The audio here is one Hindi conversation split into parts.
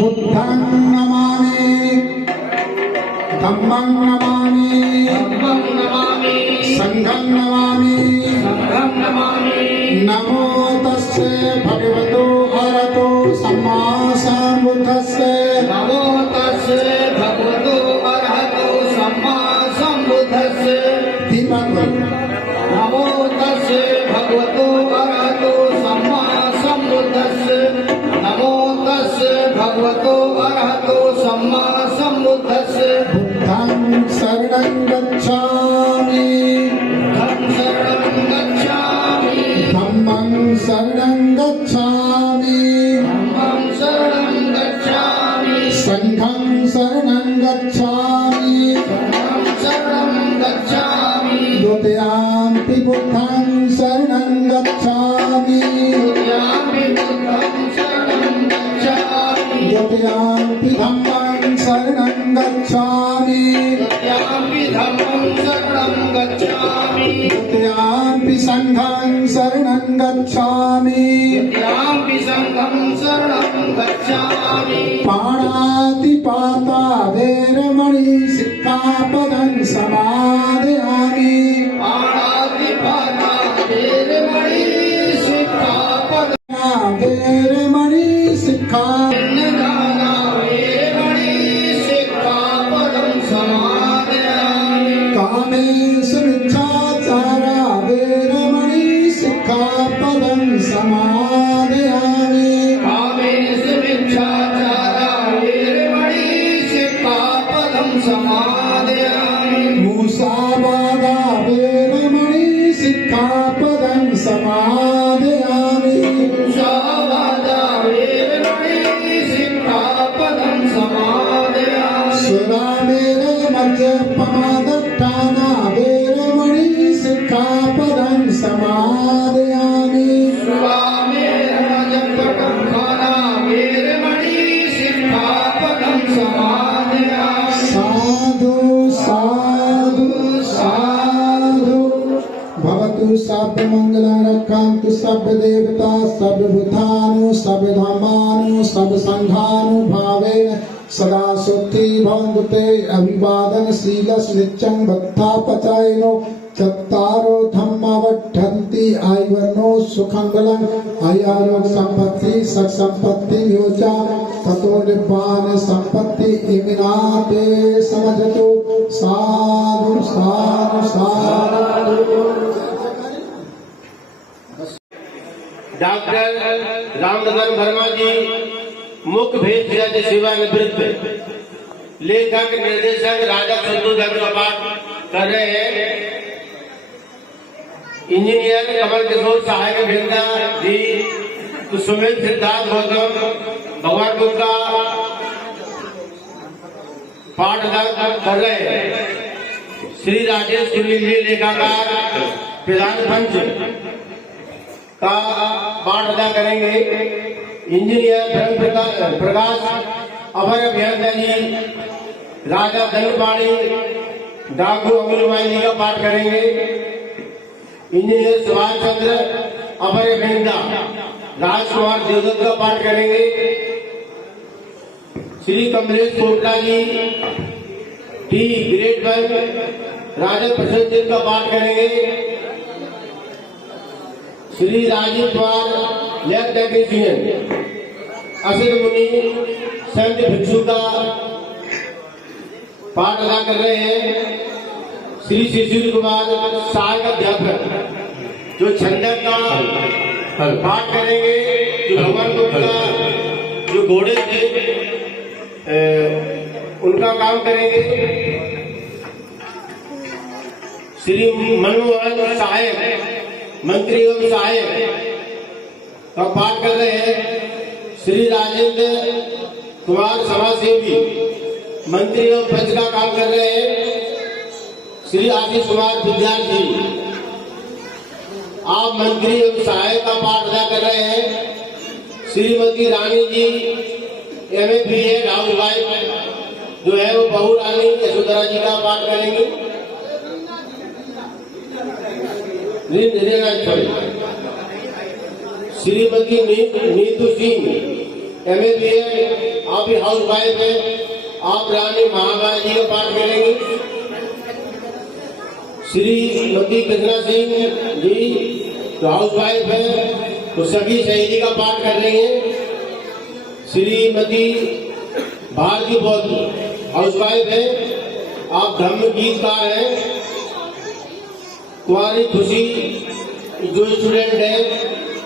बुद्धं नमामि धम्मं नमामि संघं नमामि नमो तस्से भगवतो अरहतो सम्मा सम्बुद्धस्से नमो तस्से भगवतो अरहतो सम्मा सम्बुद्धस्से नमो तस्से भगवतो अरहतो सम्मा सम्बुद्धस्से नमो तस्से भगवतो अरहतो सम्मा सम्बुद्धस्से बुद्धं शरणं गच्छामि धम्मं शरणं गच्छामि संघं शरणं गच्छामि द्वितीयाम्पि बुद्धं शरणं गच्छामि द्वितीयाम्पि धम्मं शरणं गच्छामि द्वितीयाम्पि संघं शरणं गच्छामि पाणातिपाता वेरमणि सिक्खापदं समादयामि वेरमणि सिक्खा कामेषु मिच्छाचारा वेरमणि सिक्खापदं समादयामि मूसावादा वेरमणि सिक्खापदं समादयामि सुरामेर मद्यपादत्ताना वेरमणि सिक्खापदं समादयामि साधु साधु साधु भवतु सब मंगल रक्षन्तु सब देवता सब बुद्धानु सब धम्मानु सब संघानु भावेन सदा सुखी भवन्तु ते अभिवादन शीलस नित्यं भक्तापचायनो चत्तारो धम्मा वठन्ति आयुर्नो सुखं बलं आयुरोग संपत्ति सत् संपत्ति योजा ततो निब्बान संपत्ति इमिनाते समझतो साधु साधु साधु। डॉक्टर रामनगर वर्मा जी मुख्य भेद सेवानिवृत्त लेखक निर्देशक राजा संतोष का पाठ कर रहे हैं। इंजीनियर कमल किशोर सहायक अभियंता जी सुमित सिद्धार्थ गौतम भगवान बुद्ध का पाठ कर रहे हैं। श्री राजेश सुनील जी लेखाकार प्रधान पंच का पाठ अदा करेंगे। इंजीनियर प्रकाश अभय अभियंता जी राजा दंडपाणी डाकू अमीरबाई जी का पाठ करेंगे। इंजीनियर सुभाष चंद्र अभय अभियंता राजकुमार देवदत्त का पाठ करेंगे। Shri Kamlesh Kotla G T grade 1 राजा प्रसन्न जी का पाठ करेंगे। श्री राजीव कुमार लैब टेक्नीशियन असित मुनि संत भिक्षु का पाठ अदा कर रहे हैं। श्री शिशिर कुमार सहायक अध्यापक जो छंदक का पाठ करेंगे, जो भगवान बुद्ध का जो घोड़े थे उनका काम करेंगे। श्री मनमोहन सहायक मंत्री एवं सहायक का पाठ कर रहे हैं। श्री राजेंद्र कुमार समाजसेवी मंत्री एवं पंच का काम कर रहे हैं। श्री आशीष कुमार विद्यार्थी आप मंत्री एवं सहायक का पाठ अदा कर रहे हैं। श्रीमती रानी जी MA हाउस वाइफ जो है वो बहू रानी यशोधरा जी का पाठ करेंगे। श्रीमती नीतू सिंह MABA, आप भी हाउस वाइफ है, आप रानी महामाया जी का पाठ करेंगे। श्रीमती कृष्णा सिंह जी तो हाउस वाइफ है, तो सभी शहीदी का पाठ कर लेंगे। श्रीमती भारती बौद्ध हाउस वाइफ है, आप धम्म गीतकार हैं। कुमारी खुशी जो स्टूडेंट है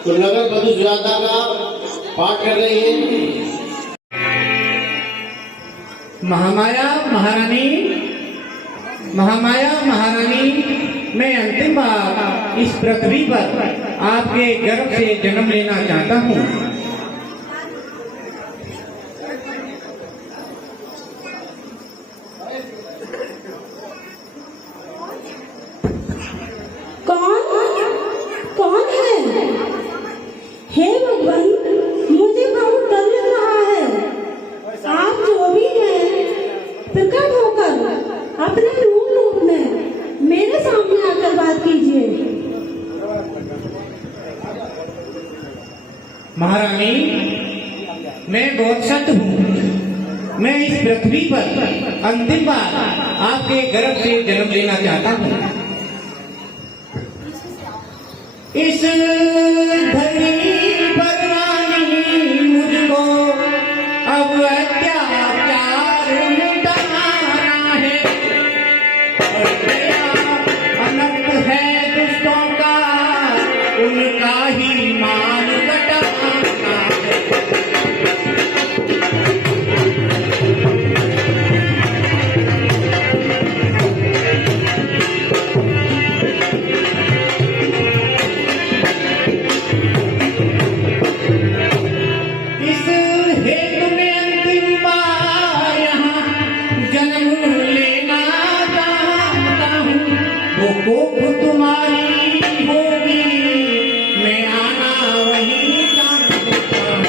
तो नगर बधु सुजाता का पाठ कर रही है। महामाया महारानी, मैं अंतिम बार इस पृथ्वी पर आपके गर्भ से जन्म लेना चाहता हूँ। कौन है? हे भगवान, मुझे बहुत डर लग रहा है। आप जो भी हैं, प्रकट होकर अपने रूप में मेरे सामने आकर बात कीजिए। महारानी, मैं गौरक्षत हूँ। मैं इस पृथ्वी पर अंतिम बार आपके गर्भ से जन्म लेना चाहता हूँ। इस धरती पर रानी मुझको अब अत्याचार मिटाना है, और दया अनंत है दुष्टों का, उनका ही मान कटाना है। कोख तुम्हारी होगी, मैं आना वहीं जानता हूँ।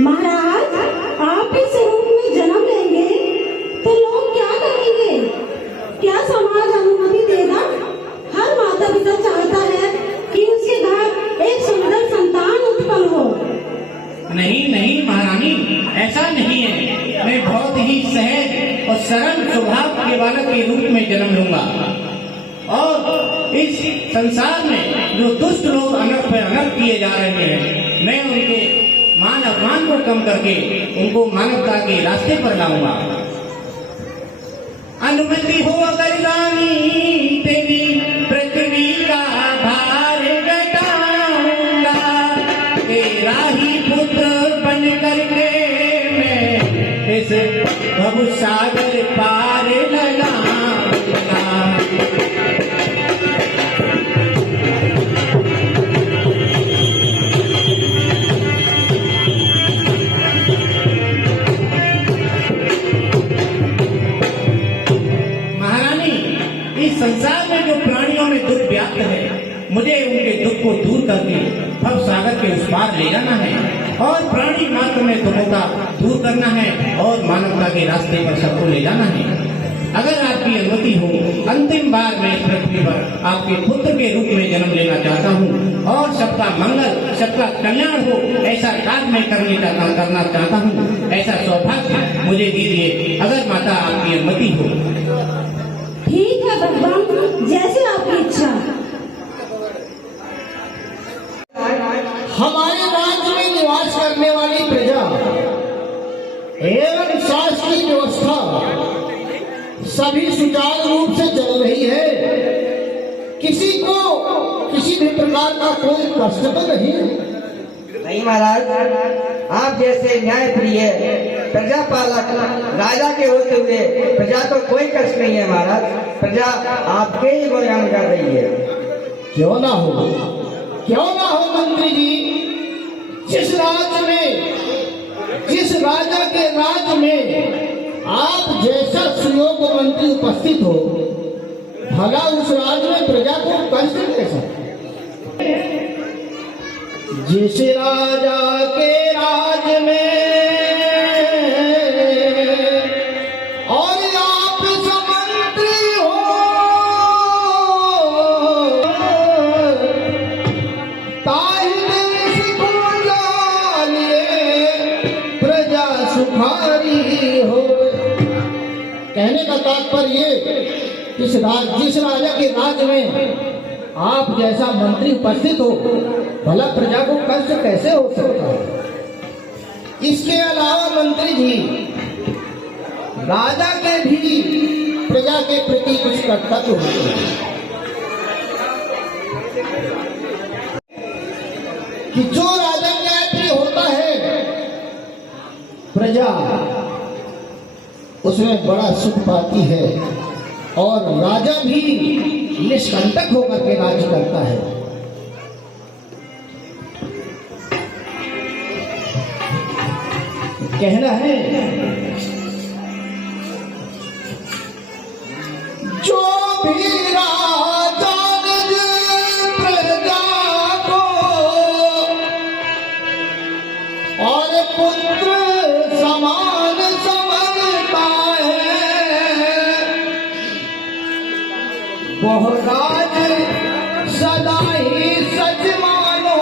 महाराज, आप इस रूप में जन्म लेंगे तो लोग क्या कहेंगे? क्या समाज अनुमति देगा? हर माता पिता चाहता है कि उसके घर एक सुंदर संतान उत्पन्न हो। नहीं महारानी, ऐसा नहीं है। मैं बहुत ही सहज और सरल स्वभाव के बालक के रूप में जन्म लूंगा, और इस संसार में जो दुष्ट लोग अनर्थ पर अनर्थ किए जा रहे हैं, मैं उनके मान अपमान को कम करके उनको मानवता के रास्ते पर लाऊंगा। अनुमति हो अगर रानी तेरी, पृथ्वी का भार घटाऊंगा, तेरा ही पुत्र बन करके मैं इस भव सागर पार लगाऊंगा। संसार में जो प्राणियों में दुख व्याप्त है, मुझे उनके दुख को दूर करके भव सागर के उस पार ले जाना है, और प्राणी मात्र में दुखों का दूर करना है, और मानवता के रास्ते पर सबको ले जाना है। अगर आपकी अनुमति हो, अंतिम बार मैं इस पृथ्वी पर आपके पुत्र के रूप में जन्म लेना चाहता हूँ, और सबका मंगल, सबका कल्याण हो, ऐसा कार्य मैं करना चाहता हूँ। ऐसा सौभाग्य मुझे दीजिए, अगर माता आपकी अनुमति हो। ठीक है भगवान, जैसे आपकी इच्छा। हमारे राज्य में निवास करने वाली प्रजा एवं शासन की व्यवस्था सभी सुचारू रूप से चल रही है। किसी को किसी भी प्रकार का कोई कष्ट तो नहीं महाराज, आप जैसे न्याय प्रिय प्रजापालक राजा के होते हुए प्रजा को कोई कष्ट नहीं है महाराज। प्रजा आपके ही गुणगान कर रही है। क्यों ना हो मंत्री जी, जिस राज्य में, जिस राजा के राज्य में आप जैसा सुयोग्य मंत्री उपस्थित हो, भला उस राज में प्रजा को कष्ट कैसा? जिस राजा के राज में और आप समंत्री हो, ताहि देश को जानिए प्रजा सुखारी हो। कहने का तात्पर्य ये, जिस राजा के राज में आप जैसा मंत्री उपस्थित हो, भला प्रजा को कष्ट कैसे हो सकता है? इसके अलावा मंत्री जी, राजा के भी प्रजा के प्रति कुछ कर्तव्य होते हैं कि जो राजा न्यायप्रिय होता है, प्रजा उसमें बड़ा सुख पाती है और राजा भी निष्कंटक होकर के राज्य करता है। कहना है, जो भी राजा निज प्रजा को और पुत्र समान समझता है, वह राज सदा ही सच मानो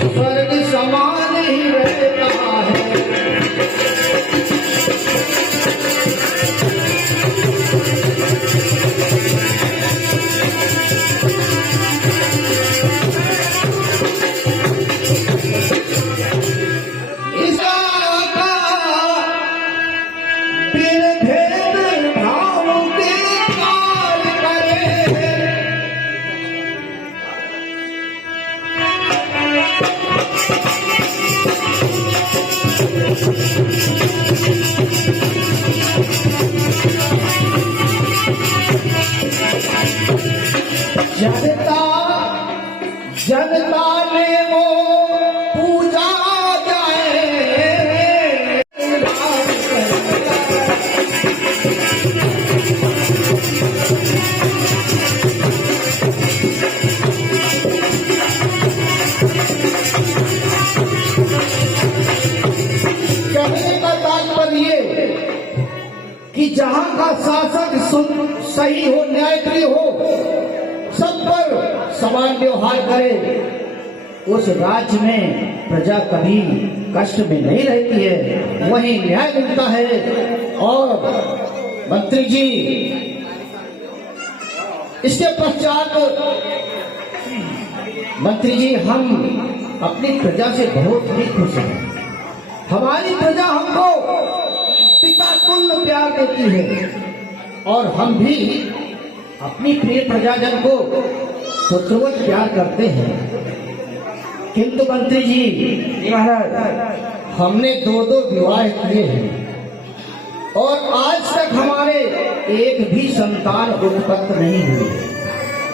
स्वर्ग समान ही रहता है। जनता ने वो पूजा जाए, कहने का तात्पर्य कि जहां का शासक सही हो, न्यायप्रिय हो, सब पर समान व्यवहार करे, उस राज्य में प्रजा कभी कष्ट में नहीं रहती है, वहीं न्याय मिलता है। और मंत्री जी, इसके पश्चात मंत्री जी, हम अपनी प्रजा से बहुत ही खुश हैं। हमारी प्रजा हमको पिता तुल्य प्यार देती है और हम भी अपनी प्रिय प्रजाजन को पुत्रवत प्यार करते हैं। किंतु मंत्री जी महाराज, हमने 2-2 विवाह किए हैं और आज तक हमारे एक भी संतान उत्पन्न नहीं हुई।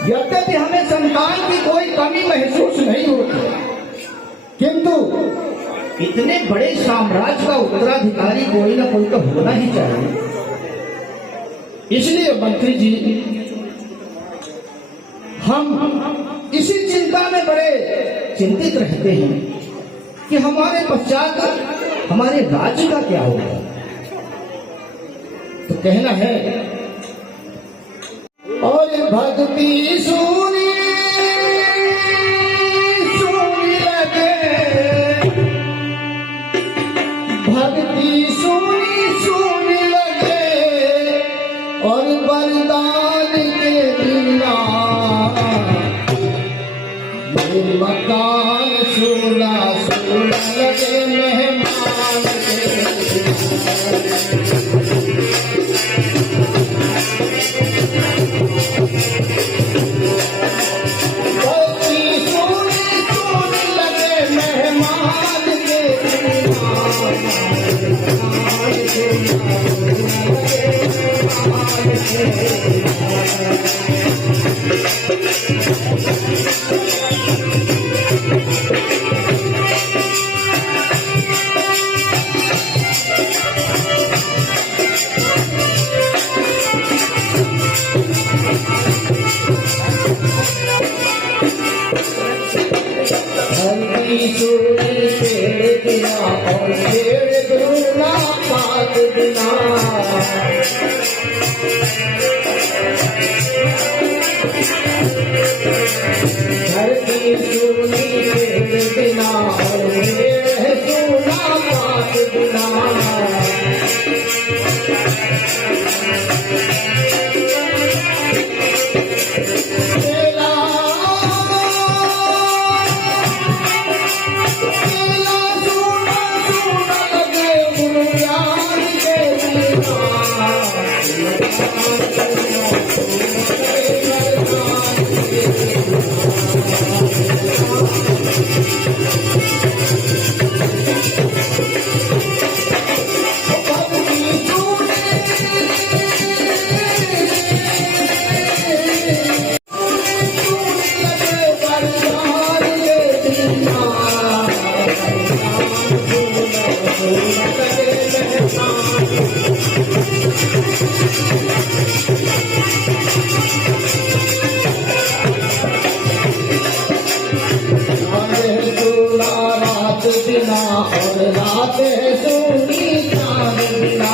यद्यपि हमें संतान की कोई कमी महसूस नहीं होती, किंतु इतने बड़े साम्राज्य का उत्तराधिकारी कोई ना कोई तो होना ही चाहिए। इसलिए मंत्री जी, हम इसी चिंता में बड़े चिंतित रहते हैं कि हमारे पश्चात हमारे राज्य का क्या होगा। तो कहना है, और भक्ति सुनी सुनी लगे, भक्ति सुनी सुनी लगे और वरदान के बिना मकान सुना सुना लगे, मेहमान के धरती सूरी पेड़ बिना और पेड़ दूना पात बिना धरती सूरी पेड़ बिना और पेड़ दूना पात बिना रात बिना और रात है सोनी चांद बिना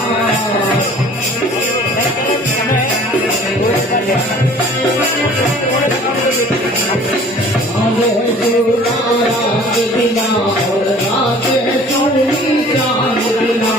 रात बिना और रात है सोनी चांद बिना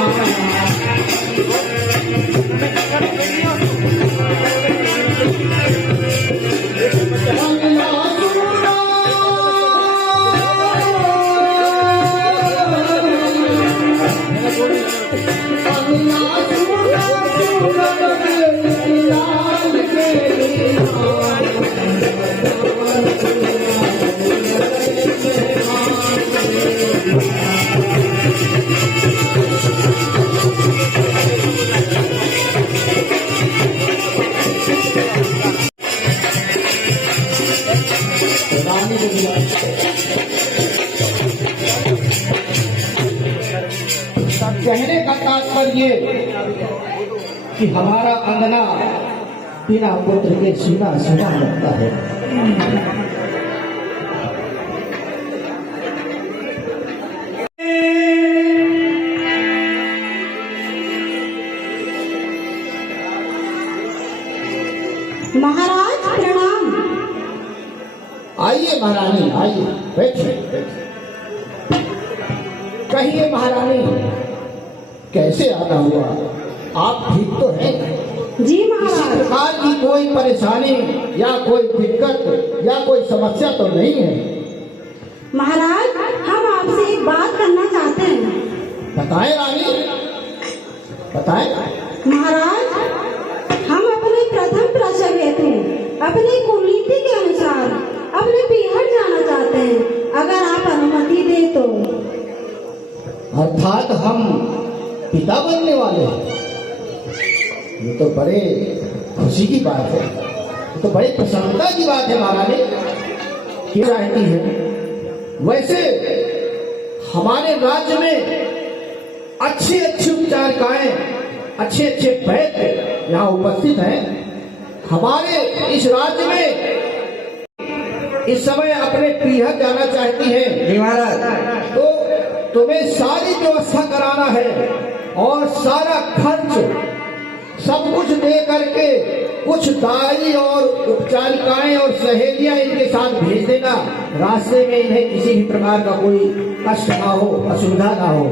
कहने का तात्पर्य कि हमारा अंगना बिना पुत्र के सीना सीना लगता है। महाराज प्रणाम। आइए महारानी आइए, बैठिए बैठिए। कहिए महारानी, कैसे आना हुआ? आप ठीक तो हैं? जी किसी महाराज। प्रकार की कोई परेशानी या कोई दिक्कत या कोई समस्या तो नहीं है? महाराज हम आपसे एक बात करना चाहते हैं। बताएं रानी, बताएं। महाराज हम अपने प्रथम प्रसव हेतु अपनी कुलनीति के अनुसार अपने पीहर जाना चाहते हैं, अगर आप अनुमति दे तो। अर्थात हम पिता बनने वाले हैं। ये तो बड़े खुशी की बात है, ये तो बड़ी प्रसन्नता की बात है महारानी। क्या रहती है? वैसे हमारे राज्य में अच्छी अच्छी उपचारिकाएं, अच्छे अच्छे वैद्य यहाँ उपस्थित हैं। हमारे इस राज्य में इस समय अपने पीहर जाना चाहती हैं। जी महाराज। तो तुम्हें सारी व्यवस्था कराना है और सारा खर्च सब कुछ दे करके कुछ दाई और उपचारिकाएं और सहेलियां इनके साथ भेज देना। रास्ते में इन्हें किसी भी प्रकार का कोई कष्ट ना हो, असुविधा ना हो।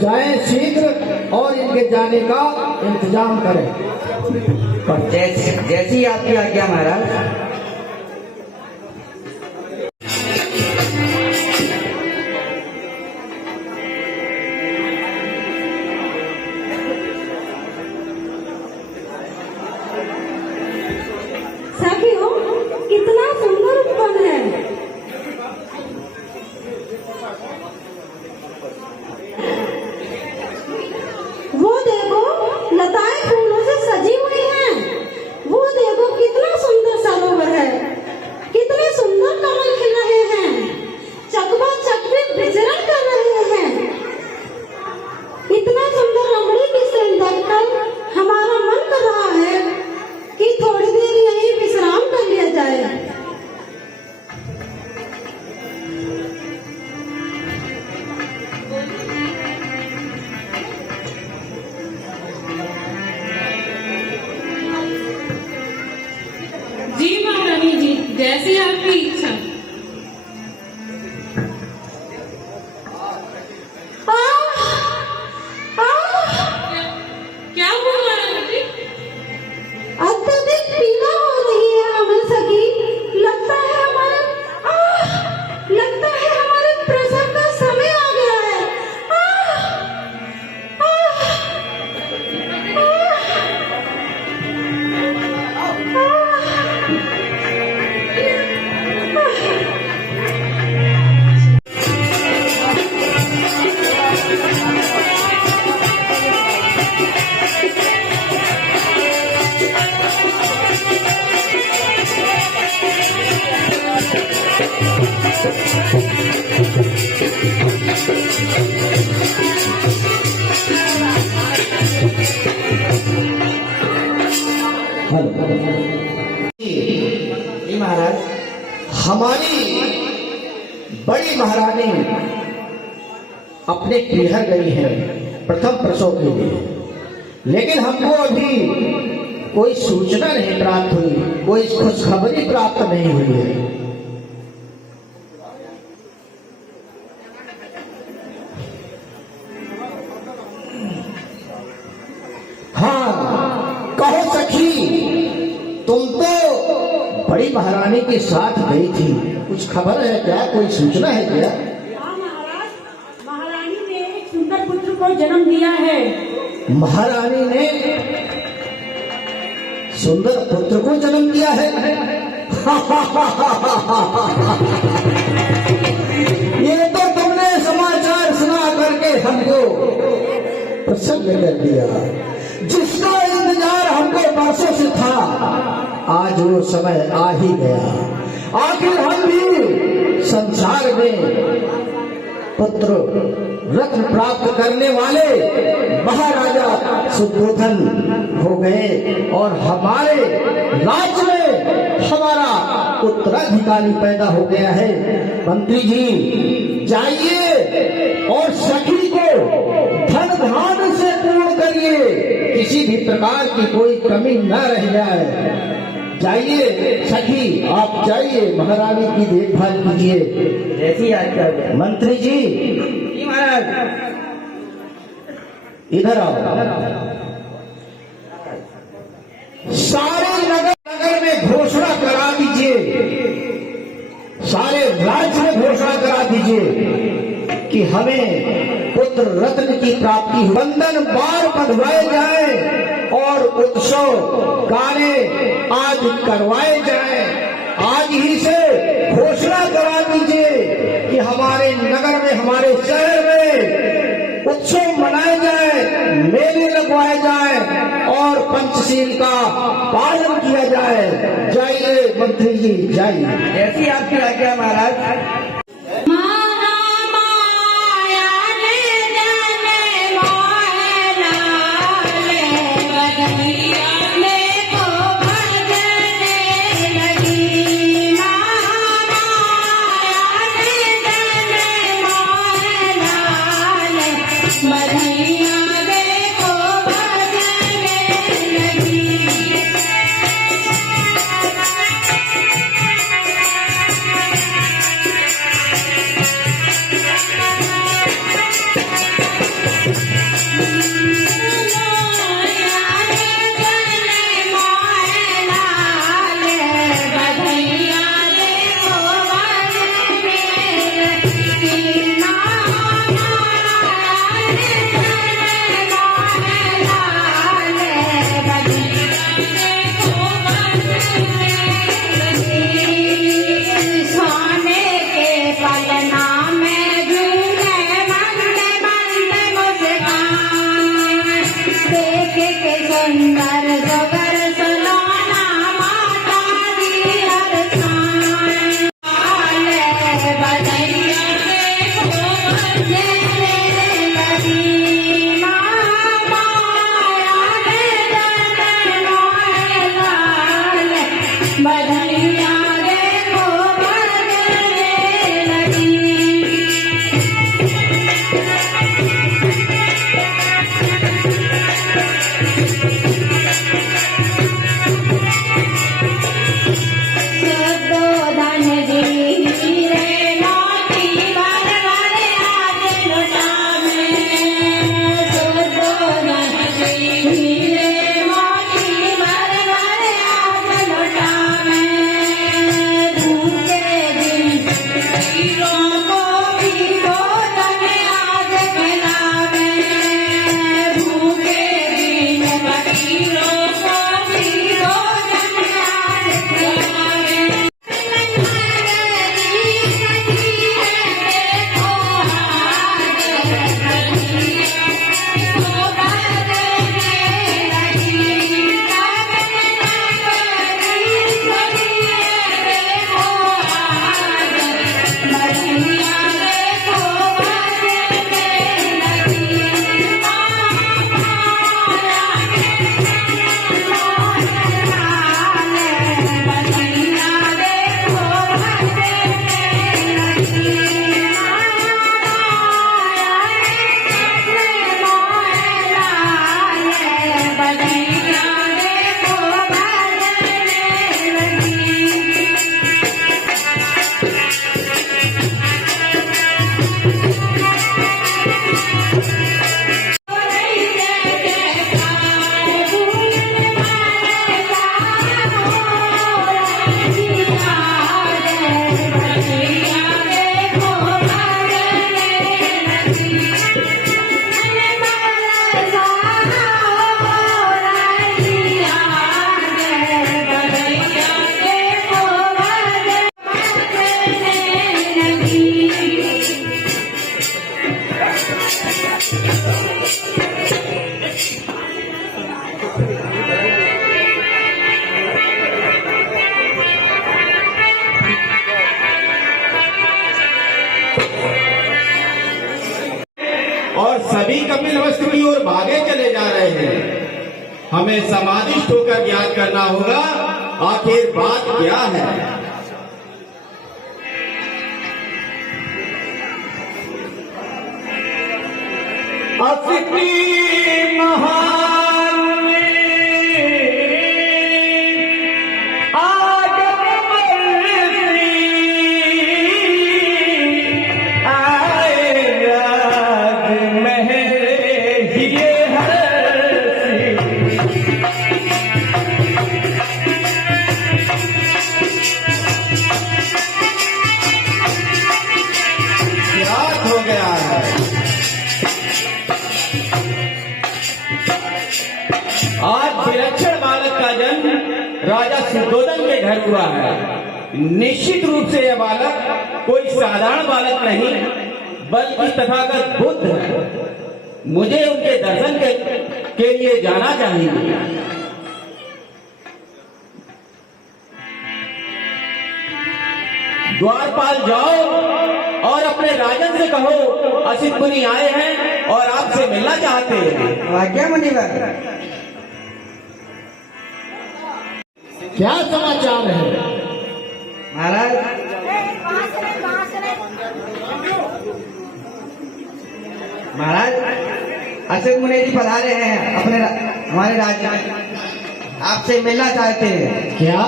जाएं शीघ्र और इनके जाने का इंतजाम करें। जैसी आपकी आज्ञा महाराज। सखियों कितना सुंदर उपवन है। वो देखो लताएं फूलों से सजी हुई हैं। वो देखो कितना सुंदर सरोवर है। की इच्छा। क्या हुआ आंटी? अत्यधिक पीड़ा हो रही है हमें सखी। लगता है हमारे प्रसव का समय आ गया है। जी महाराज, हमारी बड़ी महारानी अपने गृह गई है प्रथम प्रसव के लिए, लेकिन हमको अभी कोई सूचना नहीं प्राप्त हुई, कोई खुशखबरी प्राप्त नहीं हुई है। हाँ, कहो सखी, तुम तो बड़ी महारानी के साथ गई थी, कुछ खबर है क्या, कोई सूचना है क्या? हाँ महाराज, महारानी ने एक सुंदर पुत्र को जन्म दिया है। महारानी ने सुंदर पुत्र को जन्म दिया है। ये तो तुमने समाचार सुना करके हमको प्रसन्न कर दिया। जिसका इंतजार हमको बरसों से था, आज वो समय आ ही गया। आखिर हम भी संसार में पुत्र रत्न प्राप्त करने वाले महाराजा सुद्धोधन हो गए और हमारे राज्य में हमारा उत्तराधिकारी पैदा हो गया है। मंत्री जी जाइए और सखी को धन धान से पूर्ण करिए, किसी भी प्रकार की कोई कमी न रह जाए। जाइए सखी, आप जाइए, महारानी की देखभाल कीजिए। जैसी आज्ञा है। मंत्री जी जी महाराज, इधर आओ। सारे नगर में घोषणा करा दीजिए, सारे राज्य में घोषणा करा दीजिए कि हमें पुत्र रत्न की प्राप्ति, बंधन बार बंधवाए जाए और उत्सव गाने आज करवाए जाए। आज ही से घोषणा करा दीजिए कि हमारे नगर में, हमारे शहर में उत्सव मनाए जाए, मेले लगवाए जाए और पंचशील का पालन किया जाए। जाइए मंत्री जी, जाइए। जैसी आपकी आज्ञा महाराज। वही कपिलवस्तु की ओर भागे चले जा रहे हैं। हमें समाधिष्ठ होकर ज्ञात करना होगा आखिर बात क्या है। असली महान राजा शुद्धोधन के घर हुआ है। निश्चित रूप से यह बालक कोई साधारण बालक नहीं बल्कि तथागत बुद्ध है। मुझे उनके दर्शन के लिए जाना चाहिए। द्वारपाल जाओ और अपने राजन से कहो असित मुनि आए हैं और आपसे मिलना चाहते हैं। आज्ञा मुनिवर। क्या समाचार है? महाराज महाराज असित मुनि जी पधारे हैं अपने हमारे राज्य में, आपसे मिलना चाहते हैं। क्या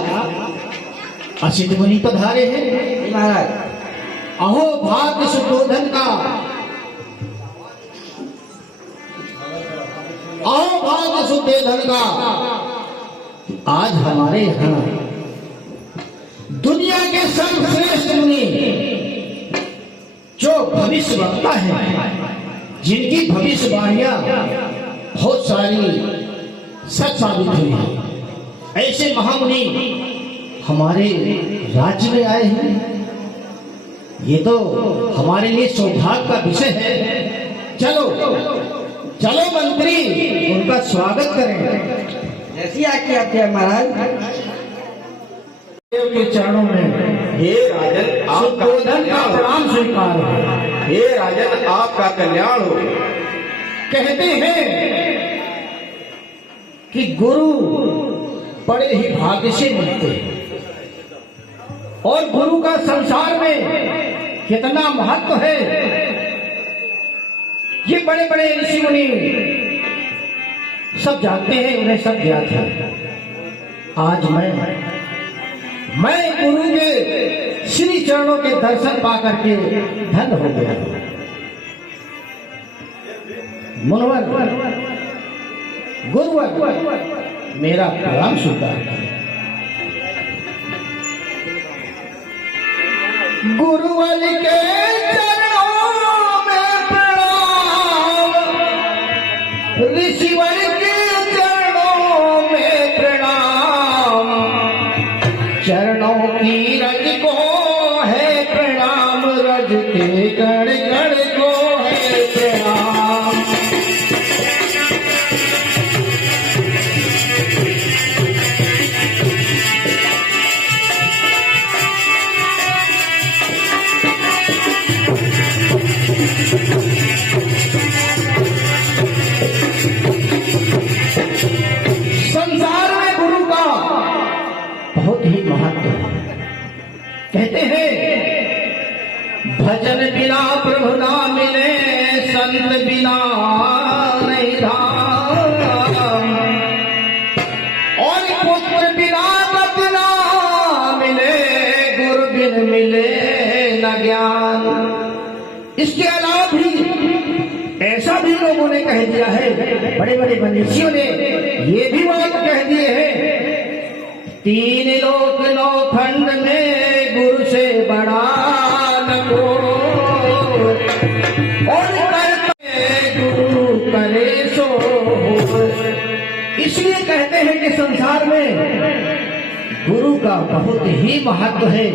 असित मुनि पधारे हैं? महाराज अहो भाग्य शुद्धोधन का, अहो भाग्य शुद्धोधन का, आज हमारे यहाँ दुनिया के सर्वश्रेष्ठ मुनि जो भविष्यवक्ता है, जिनकी भविष्यवाणियां बहुत सारी सच साबित हुई है, ऐसे महामुनि हमारे राज्य में आए हैं। ये तो हमारे लिए सौभाग्य का विषय है। चलो चलो मंत्री, उनका स्वागत करें। जैसी आज्ञा आपके महाराज। देव के चरणों में हे राजन शुद्धोधन का प्रणाम स्वीकार हो। हे राजन आपका कल्याण हो। कहते हैं कि गुरु बड़े ही भाग्य से मिलते हैं और गुरु का संसार में कितना महत्व है ये बड़े बड़े ऋषि मुनि सब जानते हैं, उन्हें सब ज्ञात है। आज मैं गुरु के श्री चरणों के दर्शन पाकर के धन्य हो गया। मुनवर गुरुवर मेरा प्रणाम स्वीकार करें। गुरुवर के चरणों में प्रणाम, ऋषिवर के चरणों में प्रणाम, चरणों की रज को है प्रणाम, रज के गण गण को है प्रणाम। संसार में गुरु का बहुत ही महत्व है। कहते हैं भजन बिना प्रभु ना मिले, संत बिना नहीं धाम, और पुत्र बिना पत ना मिले, गुरु बिन मिले न ज्ञान। इसके अलावा भी ऐसा भी लोगों ने कह दिया है, बड़े बड़े मनीषियों ने ये भी बात कह दिए हैं, तीन लोक नौ खंड में गुरु से बड़ा न कोई, और करते गुरु करे सो हो। इसलिए कहते हैं कि संसार में गुरु का बहुत ही महत्व है,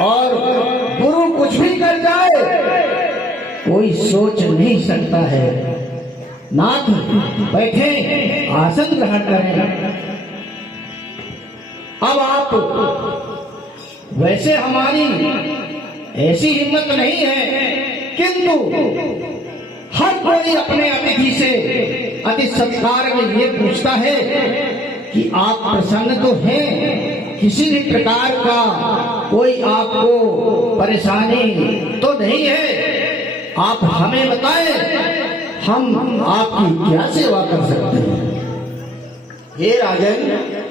और गुरु कुछ भी कर जाए कोई सोच नहीं सकता है। नाथ बैठे, आसन ग्रहण करें। अब आप, वैसे हमारी ऐसी हिम्मत नहीं है, किंतु हर कोई अपने अतिथि से अति सत्कार में ये पूछता है कि आप प्रसन्न तो हैं, किसी भी प्रकार का कोई आपको परेशानी तो नहीं है, आप हमें बताएं, हम आपकी क्या सेवा कर सकते हैं। हे राजन,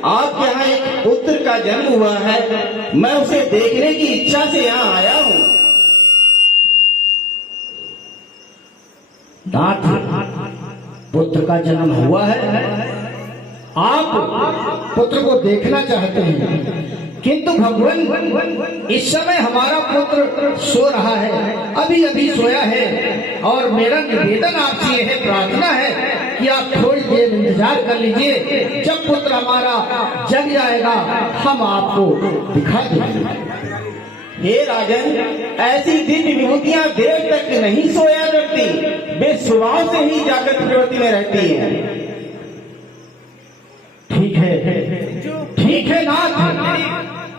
आपके यहाँ एक पुत्र का जन्म हुआ है, मैं उसे देखने की इच्छा से यहाँ आया हूँ। नाथ, पुत्र का जन्म हुआ है, आप पुत्र को देखना चाहते हैं, किंतु भगवान इस समय हमारा पुत्र सो रहा है, अभी अभी सोया है, और मेरा निवेदन आपसे यह है, प्रार्थना है कि आप थोड़ी देर इंतजार कर लीजिए, जब पुत्र हमारा जग जाएगा हम आपको दिखा देंगे। हे राजन, ऐसी दिव्य विभूतियां देर तक नहीं सोया करती, वे स्वभाव से ही जागृत प्रवृत्ति में रहती हैं। ठीक है नाथ,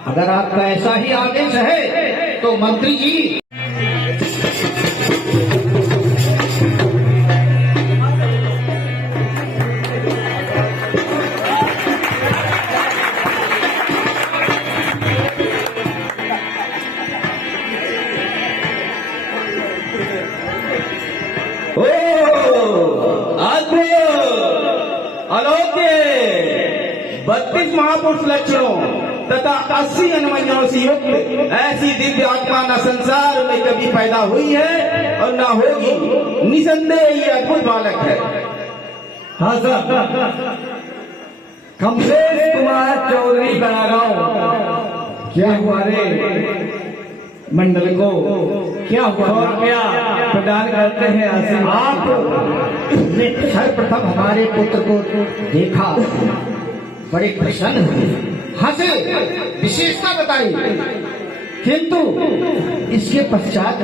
अगर आपका ऐसा ही आदेश है तो मंत्री जी अलौक्य 32 महापुरुष लक्षणों तथा 80 अन्वयों से युक्त ऐसी दिव्य आत्मा न संसार में कभी पैदा हुई है और न होगी। निसंदेह ये अद्भुत बालक है। हाँ सर, कमशेष कुमार चौधरी बनागांव। क्या हुआ रे मंडल को, क्या हुआ और क्या प्रदान करते हैं आशीर्वाद। आपने सर्वप्रथम हमारे पुत्र को देखा, बड़े प्रसन्न हुए, हंसे, विशेषता बताई, किंतु इसके पश्चात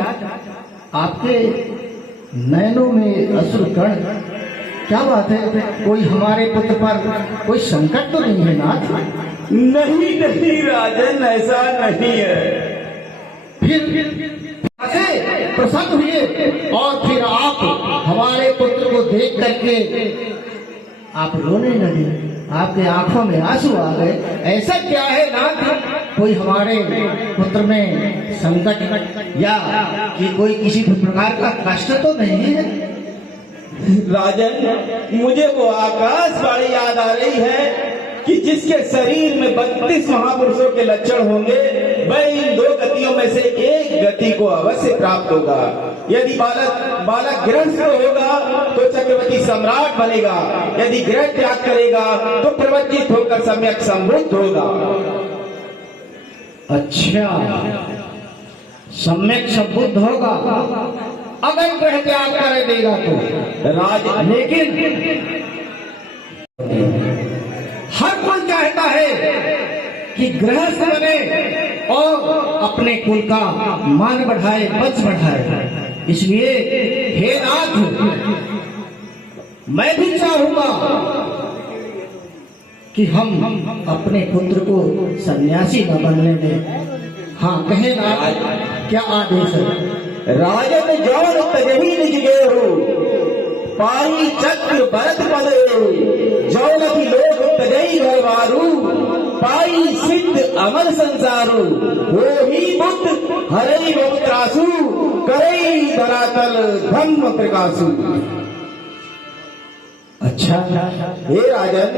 आपके नयनों में अश्रुकण, क्या बात है, कोई हमारे पुत्र पर कोई संकट तो नहीं है नाथ? नहीं नहीं राजन, ऐसा नहीं है। फिर प्रसन्न हुए और फिर आप हमारे पुत्र को देख करके आप रोने लगे, आपके आंखों में आंसू आ गए। ऐसा क्या है नाथ, कोई हमारे पुत्र में संकट या कि कोई किसी प्रकार का कष्ट तो नहीं है? राजन, मुझे वो आकाशवाणी याद आ रही है कि जिसके शरीर में 32 महापुरुषों के लक्षण होंगे, वह इन 2 गतियों में से एक गति को अवश्य प्राप्त होगा। यदि बालक गृहस्थ होगा तो चक्रवर्ती सम्राट बनेगा, यदि गृह त्याग करेगा तो प्रवचित होकर सम्यक समृद्ध होगा। अच्छा, सम्यक समृद्ध होगा अगर गृह त्याग कर देगा तो राज। लेकिन हर कोई चाहता है कि गृहस्थ बने और अपने कुल का मान बढ़ाए, वंश बढ़ाए। इसलिए हे नाथ, मैं भी चाहूंगा कि हम अपने पुत्र को सन्यासी न बनने दें। हाँ, कहे नाथ, क्या आदेश है? राजन जौन तजही निज गेहु, पाई चक्र भरत पद, जौनति लोक तजई घरवारू, पाई सिद्ध अमर संसारू, हो ही बुद्ध हरई बहुत्रासु, करई धरातल धम्म प्रकाशु। अच्छा, हे राजन,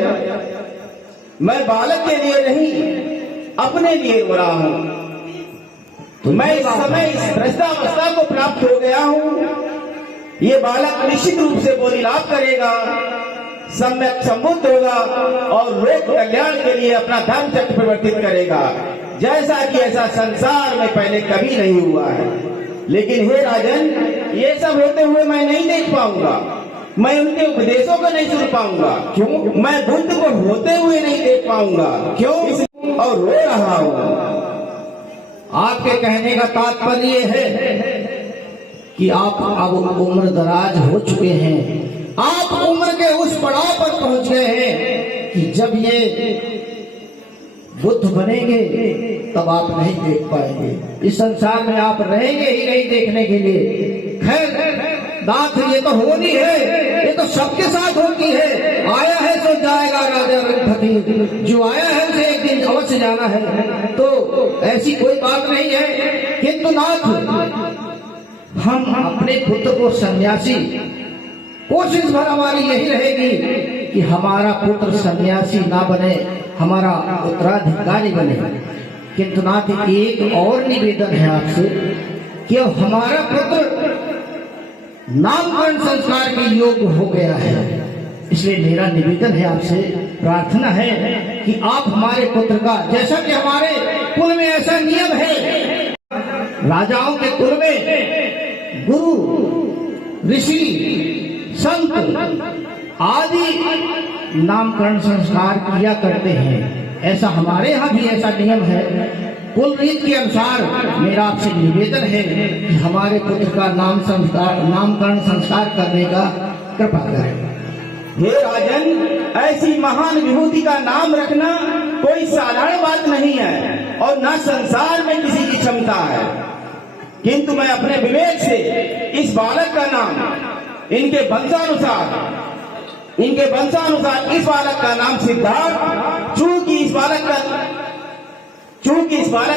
मैं बालक के लिए नहीं अपने लिए रो रहा हूँ। मैं इस समय इस भ्रष्टावस्था को प्राप्त हो गया हूँ। ये बालक निश्चित रूप से बोली लाभ करेगा, सम्यक संबुद्ध होगा और लोक कल्याण के लिए अपना धर्म चक्र परिवर्तित करेगा, जैसा कि ऐसा संसार में पहले कभी नहीं हुआ है। लेकिन हे राजन, ये सब होते हुए मैं नहीं देख पाऊंगा, मैं उनके उपदेशों को नहीं सुन पाऊंगा। क्यों? मैं बुद्ध को होते हुए नहीं देख पाऊंगा। क्यों? और रो रहा हूँ। आपके कहने का तात्पर्य है कि आप अब उम्र दराज हो चुके हैं, आप उम्र के उस पड़ाव पर पहुंच गए हैं कि जब ये बुद्ध बनेंगे तब आप नहीं देख पाएंगे, इस संसार में आप रहेंगे ही नहीं देखने के लिए। खैर, नाथ ये तो होनी है, ये तो सबके साथ होती है। आया है तो जाएगा राजा रघुपति, जो आया है उसे एक दिन अवश्य जाना है, तो ऐसी कोई बात नहीं है। किंतु नाथ, हम अपने पुत्र को सन्यासी, कोशिश भर हमारी यही रहेगी कि हमारा पुत्र सन्यासी ना बने, हमारा उत्तराधिकारी बने। किंतु नाथ, एक और निवेदन है आपसे कि अब हमारा पुत्र नामकरण संस्कार के योग्य हो गया है, इसलिए मेरा निवेदन है आपसे, प्रार्थना है कि आप हमारे पुत्र का, जैसा कि हमारे कुल में ऐसा नियम है, राजाओं के कुल में गुरु, ऋषि, संत आदि नामकरण संस्कार किया करते हैं, ऐसा हमारे यहाँ भी ऐसा नियम है। कुल रीत के अनुसार मेरा आपसे निवेदन है कि हमारे पुत्र का नामकरण संस्कार करने का कृपा करें। हे राजन, ऐसी महान विभूति का नाम रखना कोई साधारण बात नहीं है और न संसार में किसी की क्षमता है। किंतु मैं अपने विवेक से इस बालक का नाम इनके वंशानुसार इस बालक का नाम सिद्धार्थ, चूंकि इस बालक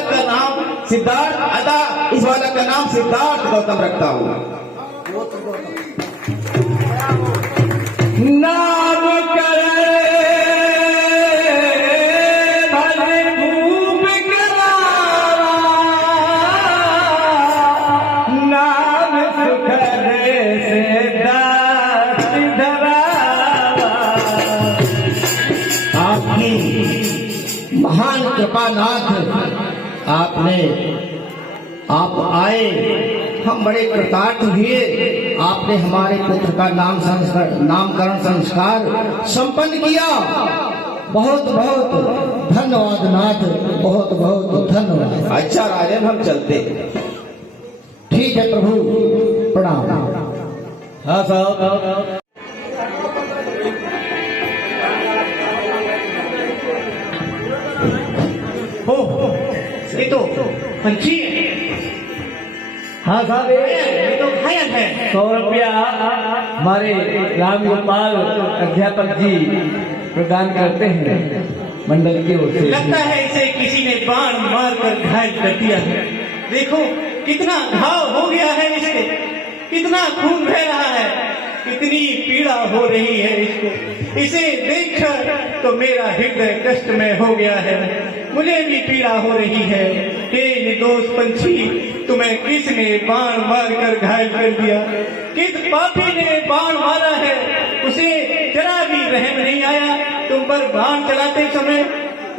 का नाम सिद्धार्थ, अतः इस बालक का नाम सिद्धार्थ गौतम रखता हूँ। नाम करे भले भूप करावा, नाम सुखरे से दास धरावा। आपकी महान कृपा नाथ, आप आए, हम बड़े कृतार्थ हुए। आपने हमारे पुत्र का नामकरण संस्कार संपन्न किया। बहुत बहुत धन्यवाद नाथ, बहुत बहुत धन्यवाद। अच्छा राजन, हम चलते। ठीक है प्रभु, प्रणाम। हाँ साहब। ये तो पंछी है। हाँ साहब, ये तो घायल है। 100 रुपया हमारे राम गोपाल अध्यापक जी प्रदान करते हैं मंडल की ओर से। लगता है इसे किसी ने बाण मार कर घायल कर दिया है। देखो कितना घाव हो गया है इसको, कितना खून बह रहा है, कितनी पीड़ा हो रही है इसको। इसे देखकर तो मेरा हृदय कष्ट में हो गया है, मुझे भी पीड़ा हो रही है। हे निर्दोष पंछी, तुम्हें किसने बाण मार कर घायल कर दिया? किस पापी ने बाण मारा है? उसे जरा भी रहम नहीं आया तुम पर बाण चलाते समय?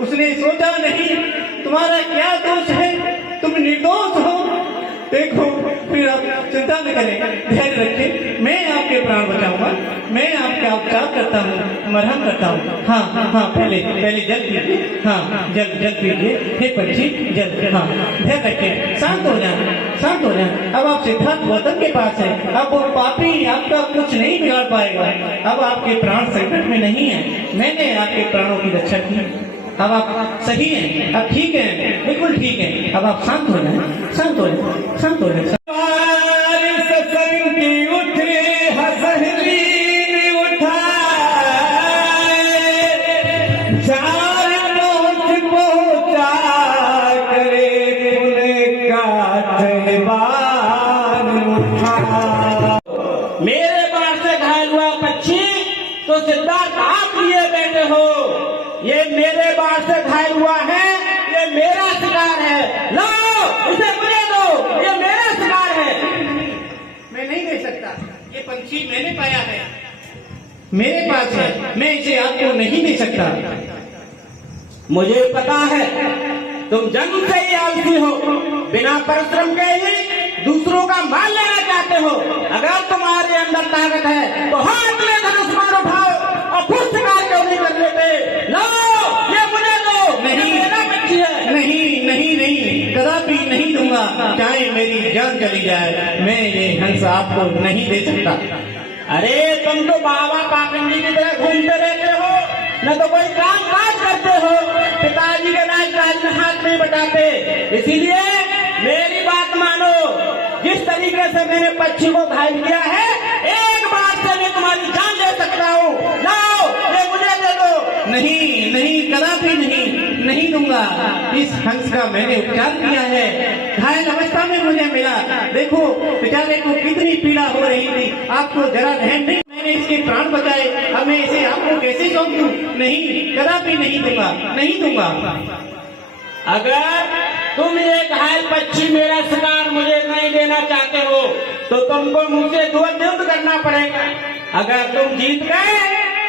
उसने सोचा नहीं तुम्हारा क्या दोष है, तुम निर्दोष हो। देखो फिर आप चिंता न करें, धैर्य रखें, मैं आपके प्राण बचाऊंगा, मैं आपका उपचार करता हूँ, मरहम करता हूँ। हाँ, पहले जल पीजिए। हाँ, जल पीजिए। हे पंछी, जल। हाँ, धैर्य रखें, शांत हो जाए। अब आप सिद्धार्थ गौतम के पास है। अब वो पापी आपका कुछ नहीं बिगाड़ पाएगा। अब आपके प्राण संकट में नहीं है, मैंने आपके प्राणों की रक्षा की। अब आप सही हैं, अब ठीक हैं, बिल्कुल ठीक हैं। अब आप शांत हो जाए, शांत हो जाए। मेरे बाण से घायल हुआ पक्षी तो सिद्धार्थ आप लिए बैठे हो। ये मेरे बाण से घायल हुआ है, ये मेरा शिकार है। लो इसे मुझे दो, ये मेरा शिकार है। मैं नहीं दे सकता, ये पंछी मैंने पाया है, मेरे पास है, मैं इसे आपको नहीं दे सकता। मुझे पता है तुम जन्म से ही आलसी हो, बिना परिश्रम के ही दूसरों का माल लेना चाहते हो। अगर तुम्हारे अंदर ताकत है तो हाथ में धनुष मार उठाओ और खुद शिकार क्यों नहीं कर लेते? लो ये मुझे दो। नहीं, मेरा बच्ची है। नहीं, कदापि नहीं दूंगा, चाहे मेरी जान चली जाए, मैं ये हंस आपको नहीं दे सकता। अरे तुम तो बाबा पाखंडी की तरह घूमते रहते हो, न तो कोई काम काज करते हो, पिताजी के नाच हाथ नहीं बटाते। इसीलिए मेरी बात मानो, जिस तरीके से मैंने पक्षी को घायल किया है नहीं नहीं, कदापि नहीं दूंगा। इस हंस का मैंने उपचार किया है, घायल अवस्था में मुझे मिला। देखो बेचारे को कितनी पीड़ा हो रही थी, आपको जरा ध्यान नहीं। मैंने इसके प्राण बचाए, अब मैं इसे आपको कैसे सौंप दूं? नहीं, कदापि नहीं दूंगा। अगर तुम ये घायल पक्षी मेरा शिकार मुझे नहीं देना चाहते हो तो तुमको मुझसे युद्ध करना पड़ेगा। अगर तुम जीत गए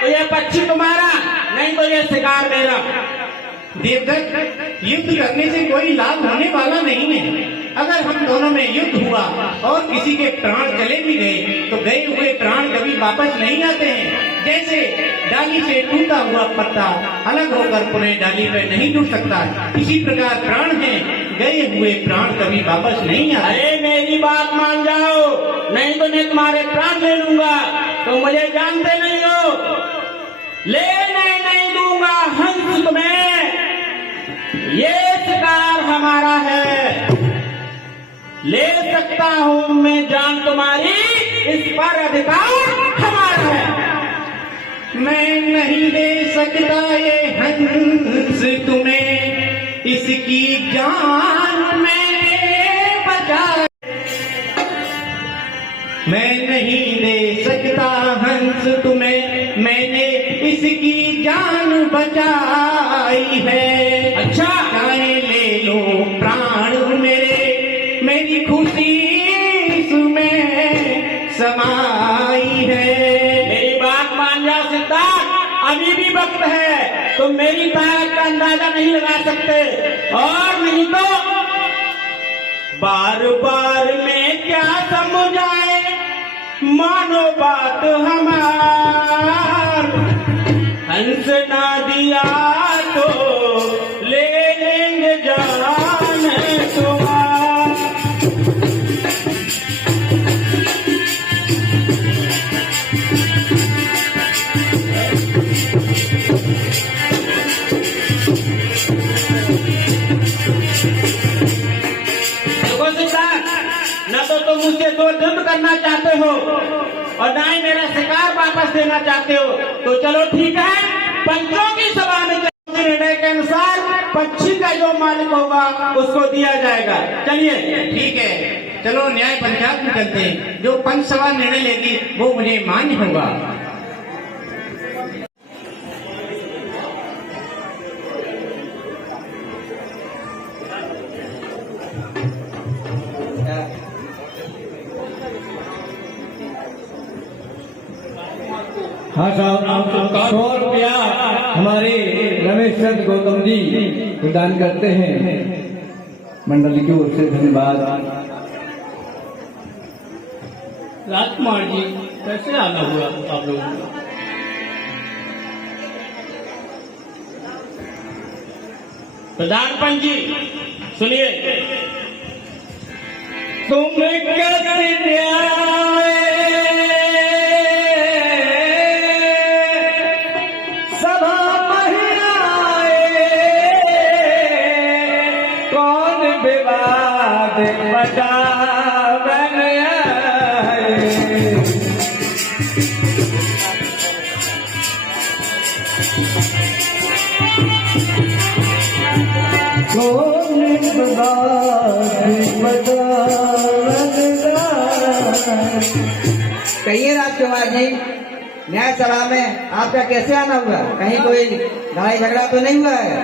तो ये पक्षी तुम्हारा, नहीं तो ये शिकार मेरा। देवदत्त, युद्ध करने से कोई लाभ होने वाला नहीं है। अगर हम दोनों में युद्ध हुआ और किसी के प्राण चले भी गए तो गए हुए प्राण कभी वापस नहीं आते हैं। जैसे डाली से टूटा हुआ पत्ता अलग होकर पुनः डाली पे नहीं टूट सकता, इसी प्रकार प्राण है, गए हुए प्राण कभी वापस नहीं आते। अरे मेरी बात मान जाओ, नहीं तो मैं तुम्हारे प्राण ले लूंगा। तुम मुझे जानते नहीं हो, लेने नहीं दूंगा हंस तुम्हें। ये शिकार हमारा है, ले सकता हूँ मैं जान तुम्हारी, इस पर अधिकार हमारा है। मैं नहीं दे सकता ये हंस तुम्हें, इसकी जान मैंने बचाई। मैं नहीं दे सकता हंस तुम्हें, मैंने इसकी जान बचाई है। अच्छा, चाहे ले लो प्राण मेरी खुशी इसमें समाई है। मेरी बात मान जाओ सिद्धार्थ, अभी भी वक्त है। तुम मेरी ताकत का अंदाजा नहीं लगा सकते, और नहीं तो बार बार में क्या समझाए, मानो बात हमार। हंस ना दिया तो ले लेंगे जान तुम्हार। न तो तुम मुझसे युद्ध करना चाहते हो और न ही मेरा शिकार वापस देना चाहते हो, तो चलो ठीक है, पंचों की सभा में निर्णय के अनुसार पक्षी का जो मालिक होगा उसको दिया जाएगा। चलिए ठीक है, चलो न्याय पंचायत में चलते हैं। जो पंच सभा निर्णय लेगी वो मुझे मान्य होगा। हाँ साहब, 100 रुपया हमारे रमेश चंद्र गौतम जी प्रदान करते हैं, मंडली की ओर से धन्यवाद। राजकुमार जी, कैसे आना हुआ आप लोगों को? प्रधान पंच जी सुनिए, तुम कैसे न्याय सभा में आए, कौन विवाद बचावन आए। कहिए राजकुमार जी, न्याय सभा में आपका कैसे आना हुआ? कहीं कोई लड़ाई झगड़ा तो नहीं हुआ है?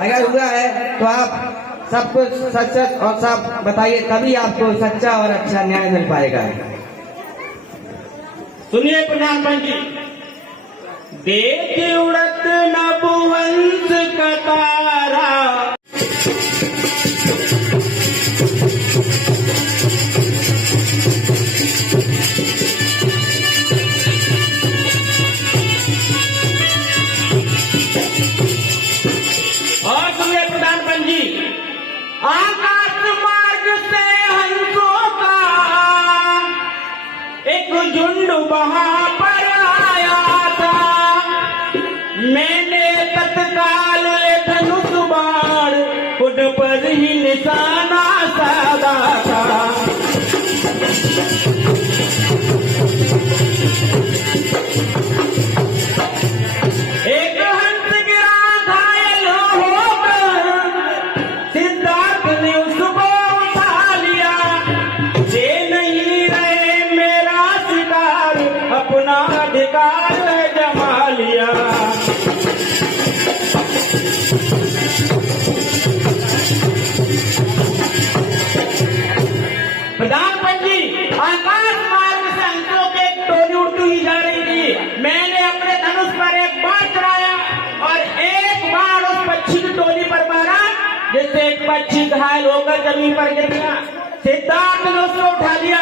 अगर हुआ है तो आप सब कुछ सच सच और सब बताइए, तभी आपको सच्चा और अच्छा न्याय मिल पाएगा। सुनिए प्रधानमंत्री जी, देख उड़त नभुवंश कतारा, और सुनिए प्रधानमंत्री जी, आकाश मार्ग से हंसों का एक झुंड वहां पर आया था। मैंने तत्काल धनुष बाण उन पर ही निशाना साधा था। एक हंस घायल होकर जमीन पर गिर गया। सिद्धार्थ ने उसको उठा लिया।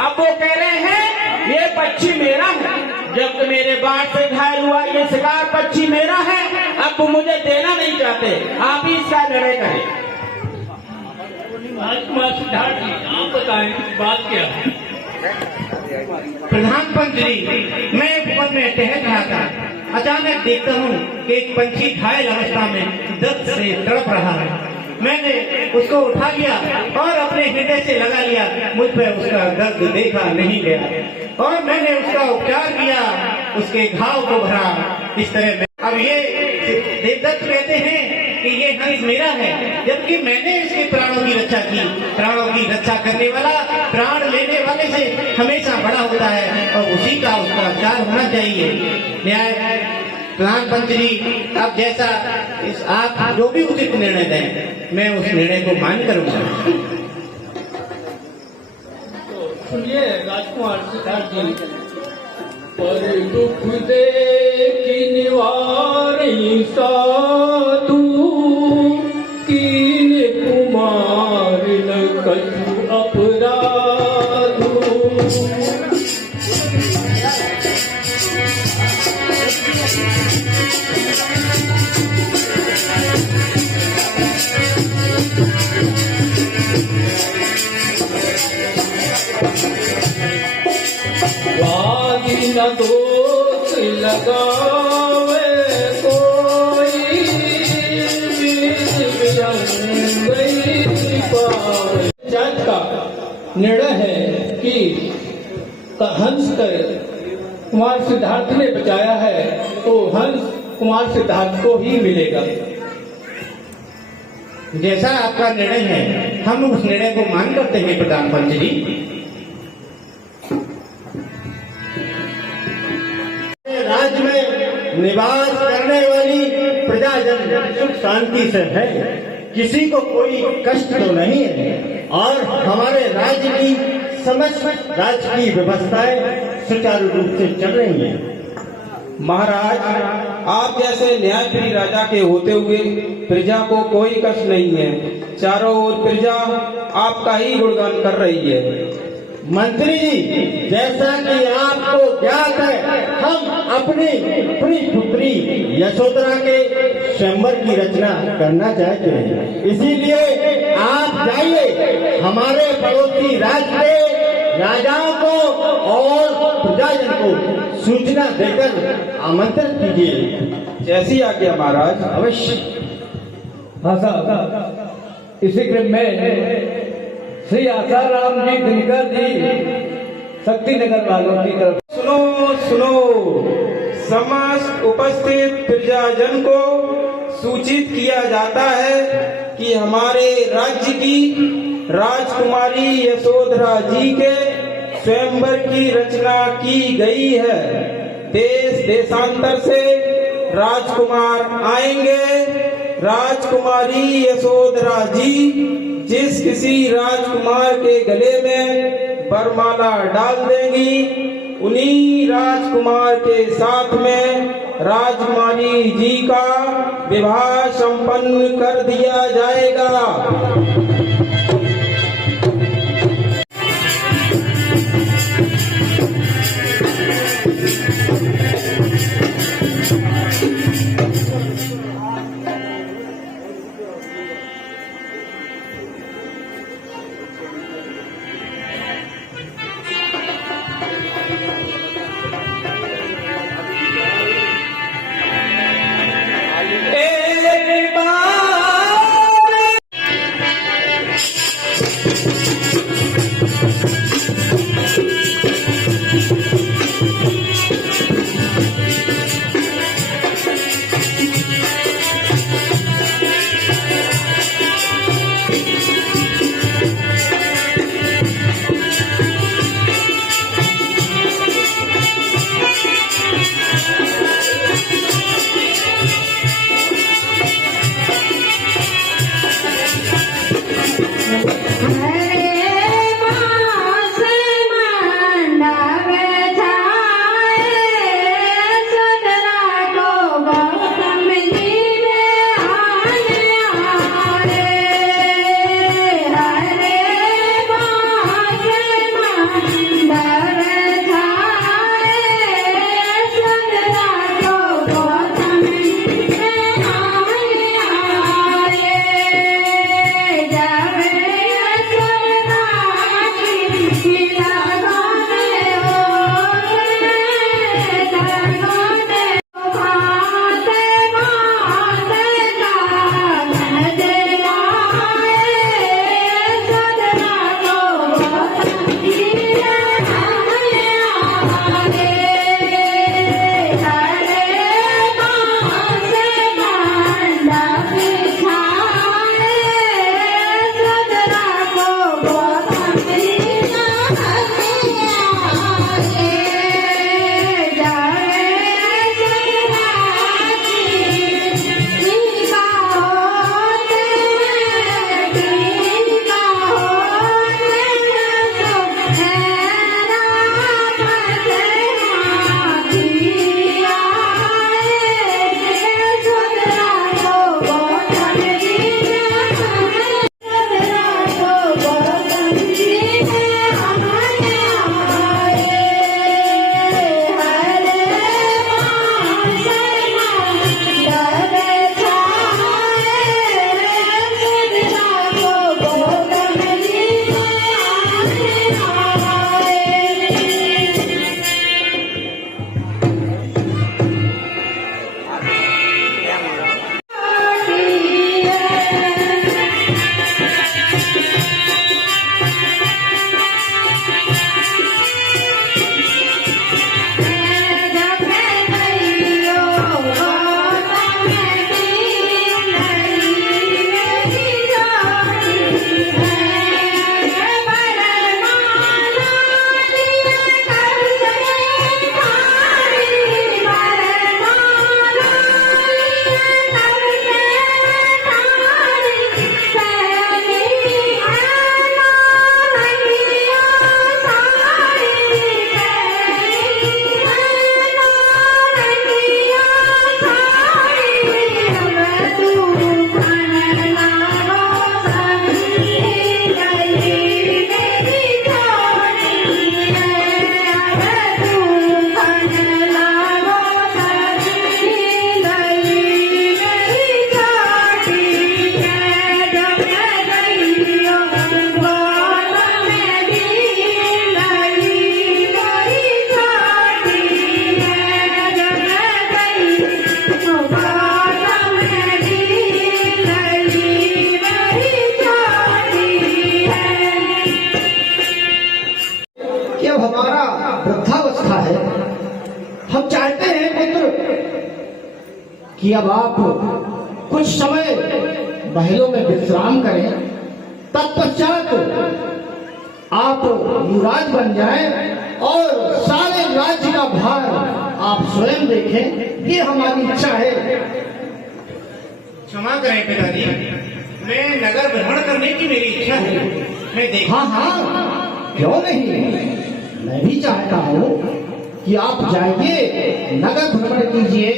अब वो कह रहे हैं ये पक्षी मेरा है, जब मेरे बाढ़ से घायल हुआ ये शिकार पक्षी मेरा है, अब वो मुझे देना नहीं चाहते, आप ही इसका निर्णय करें। राजकुमार सिद्धार्थ जी, आप बताएं बात क्या है? प्रधान मंत्री, मैं उपवन में टहल रहा था, अचानक देखता हूँ कि एक पंछी घायल अवस्था में दर्द से तड़प रहा है। मैंने उसको उठा लिया और अपने हृदय से लगा लिया। मुझ पर उसका दर्द देखा नहीं गया और मैंने उसका उपचार किया, उसके घाव को भरा। इस तरह में अब ये देवदत्त कहते हैं कि ये हंस मेरा है, जबकि मैंने इसके प्राणों की रक्षा की। प्राणों की रक्षा करने वाला प्राण लेने वाले से हमेशा बड़ा होता है और उसी का उसका उपचार होना चाहिए। न्याय प्रधान मंत्री, अब जैसा आप जो भी उचित निर्णय दें, मैं उस निर्णय को मान करूंगा। सुनिए राजकुमार सिद्धार्थ जी, पर दुख दे की निवारी साधु, कीन कुमार न कछु अपराधु। वादी न दोष लगावे कोई, पंचायत का निर्णय है कि हंस कुमार सिद्धार्थ ने बचाया है तो हंस कुमार सिद्धार्थ को ही मिलेगा। जैसा आपका निर्णय है, हम उस निर्णय को मान करते हैं प्रधान मंत्री। राज्य में निवास करने वाली प्रजाजन सुख शांति से है, किसी को कोई कष्ट तो नहीं है और हमारे राज्य की समस्त राजकीय व्यवस्थाएं सुचारू रूप से चल रही हैं। महाराज, आप जैसे न्यायप्रिय राजा के होते हुए प्रजा को कोई कष्ट नहीं है। चारों ओर प्रजा आपका ही गुणगान कर रही है। मंत्री जी, जैसा कि आपको ज्ञात है, हम अपनी प्रिय पुत्री यशोधरा के स्वयंवर की रचना करना चाहते हैं। इसीलिए आप जाइए, हमारे पड़ोसी राज्य के राजाओं को और प्रजाजन को सूचना देकर आमंत्रित कीजिए। जैसी आज्ञा महाराज। अवश्य। हाँ साहब, इसी क्रम में श्री आसाराम जी दिनकर जी शक्ति नगर वालों की तरफ सुनो सुनो, समस्त उपस्थित प्रजाजन को सूचित किया जाता है कि हमारे राज्य की राजकुमारी यशोधरा जी के स्वयंवर की रचना की गई है। देश देशांतर से राजकुमार आएंगे। राजकुमारी यशोधरा जी जिस किसी राजकुमार के गले में वरमाला डाल देंगी, उन्हीं राजकुमार के साथ में राजकुमारी जी का विवाह संपन्न कर दिया जाएगा। हमारा वृद्धावस्था है, हम चाहते हैं पुत्र कि अब आप कुछ समय महलों में विश्राम करें, तत्पश्चात आप युवराज बन जाएं और सारे राज्य का भार आप स्वयं देखें, ये हमारी इच्छा है। क्षमा करें पिताजी, मैं नगर भ्रमण करने की मेरी इच्छा है। मैं देख हाँ हाँ, क्यों नहीं, मैं भी चाहता हूँ कि आप जाइए, नगर भ्रमण कीजिए,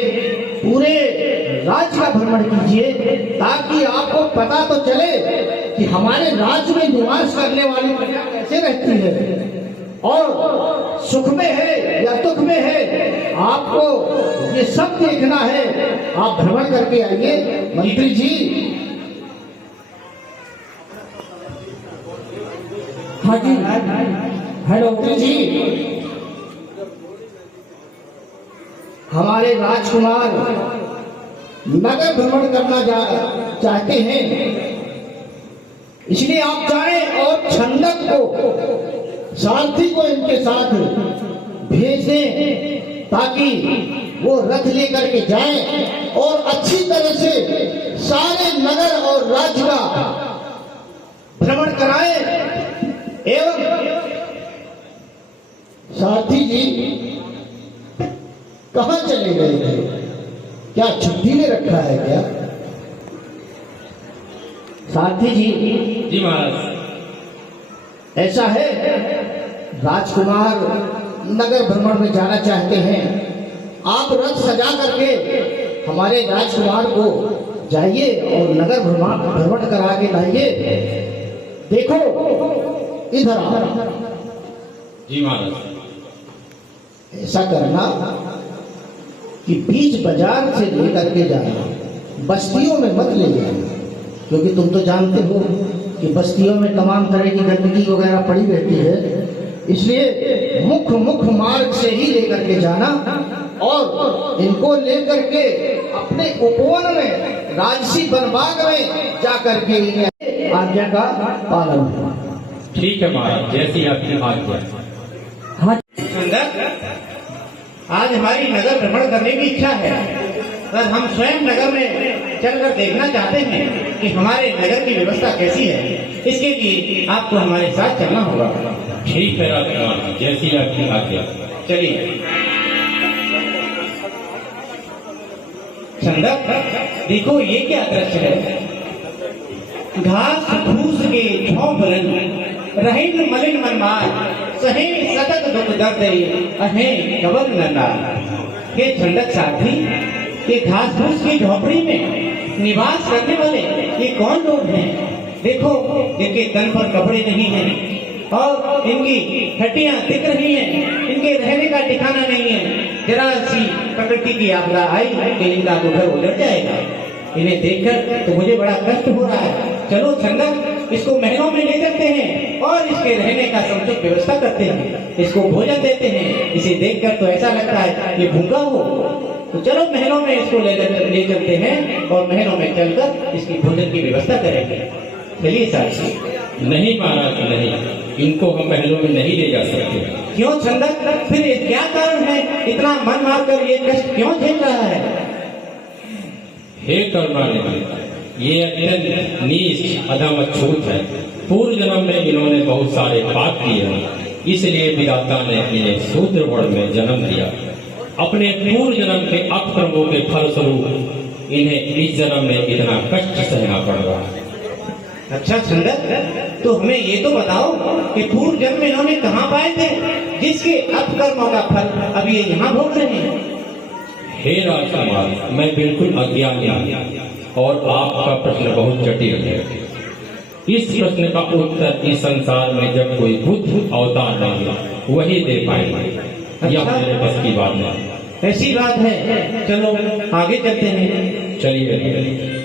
पूरे राज्य का भ्रमण कीजिए, ताकि आपको पता तो चले कि हमारे राज्य में निवास करने वाली प्रजा कैसे रहती है और सुख में है या दुख में है, आपको ये सब देखना है। आप भ्रमण करके आइए। मंत्री जी, हाँ जी, हेलो मंत्री जी, हमारे राजकुमार नगर भ्रमण करना चाहते हैं, इसलिए आप जाएं और छंदक को, सारथी को इनके साथ भेज दें, ताकि वो रथ लेकर के जाएं और अच्छी तरह से सारे नगर और राज्य का भ्रमण कराएं। एवं सारथी जी कहाँ चले गए थे? क्या छुट्टी में रखा है क्या? सारथी जी। जी महाराज। ऐसा है, राजकुमार नगर भ्रमण में जाना चाहते हैं, आप रथ सजा करके हमारे राजकुमार को जाइए और नगर भ्रमण करा के लाइए। देखो इधर आओ। जी महाराज। ऐसा करना कि बीच बाजार से लेकर के जाना, बस्तियों में मत ले जाना, क्योंकि तुम तो जानते हो कि बस्तियों में तमाम तरह की गंदगी वगैरह पड़ी रहती है, इसलिए मुख्य मार्ग से ही लेकर के जाना और इनको लेकर के अपने उपवन में, राजसी वनबाग में जाकर के इन्हें आज्ञा का पालन करना। ठीक है महाराज, जैसी आपकी आज्ञा। हाँ सुंदर, आज हमारी नगर भ्रमण करने की इच्छा है, पर हम स्वयं नगर में चलकर देखना चाहते हैं कि हमारे नगर की व्यवस्था कैसी है। इसके लिए आपको हमारे साथ चलना होगा। ठीक है राजकुमार, जैसी आपकी आज्ञा। चलिए। चंदक, देखो ये क्या दृश्य है। घास फूस के झोंप रंग, रहीन मलिन मनमार, सहे सतत दुख दर्द अहे कवक नंदार। हे झंडक साथी, ये घास फूस की झोपड़ी में निवास करने वाले ये कौन लोग हैं? देखो, इनके तन पर कपड़े नहीं हैं और इनकी हड्डियां दिख रही हैं, इनके रहने का ठिकाना नहीं है। जरा सी प्रकृति की आपदा आई कि इनका घर उजड़ जाएगा। इन्हें देखकर तो मुझे बड़ा कष्ट हो रहा है। चलो चंदक, इसको महलों में ले चलते हैं और इसके रहने का समुचित व्यवस्था करते हैं, इसको भोजन देते हैं। इसे देखकर तो ऐसा लगता है ये भूखा हो। तो चलो महलों में इसको ले चलते हैं और महलों में चलकर इसकी भोजन की व्यवस्था करेंगे। चलिए साथी। नहीं महाराज, नहीं, इनको हम महलों में नहीं ले जा सकते। क्यों चंदक, फिर ये क्या कारण है? इतना मन मारकर ये कष्ट क्यों झेल रहा है? हे करुणानिधि, ये अत्यंत नीच अधम अछूत है। पूर्व जन्म में इन्होंने बहुत सारे पाप किए हैं, इसलिए विधाता ने इन्हें शूद्र वर्ण में जन्म दिया। अपने पूर्व जन्म के अक्रमों के फलस्वरूप इन्हें इस जन्म में इतना कष्ट सहना पड़ रहा है। अच्छा चंदक, तो हमें ये तो बताओ कि पूर्व जन्म में इन्होंने कहाँ पाए थे जिसके अपकर्मों का फल अब ये यहाँ भोग रहे हैं? हे राजकुमार, मैं बिल्कुल अज्ञानी और आपका प्रश्न बहुत जटिल है। इस प्रश्न का उत्तर इस संसार में जब कोई बुद्ध अवतार नहीं वही दे पाएंगे। यह मेरे बस की बात नहीं। ऐसी बात है, चलो आगे चलते हैं। चलिए।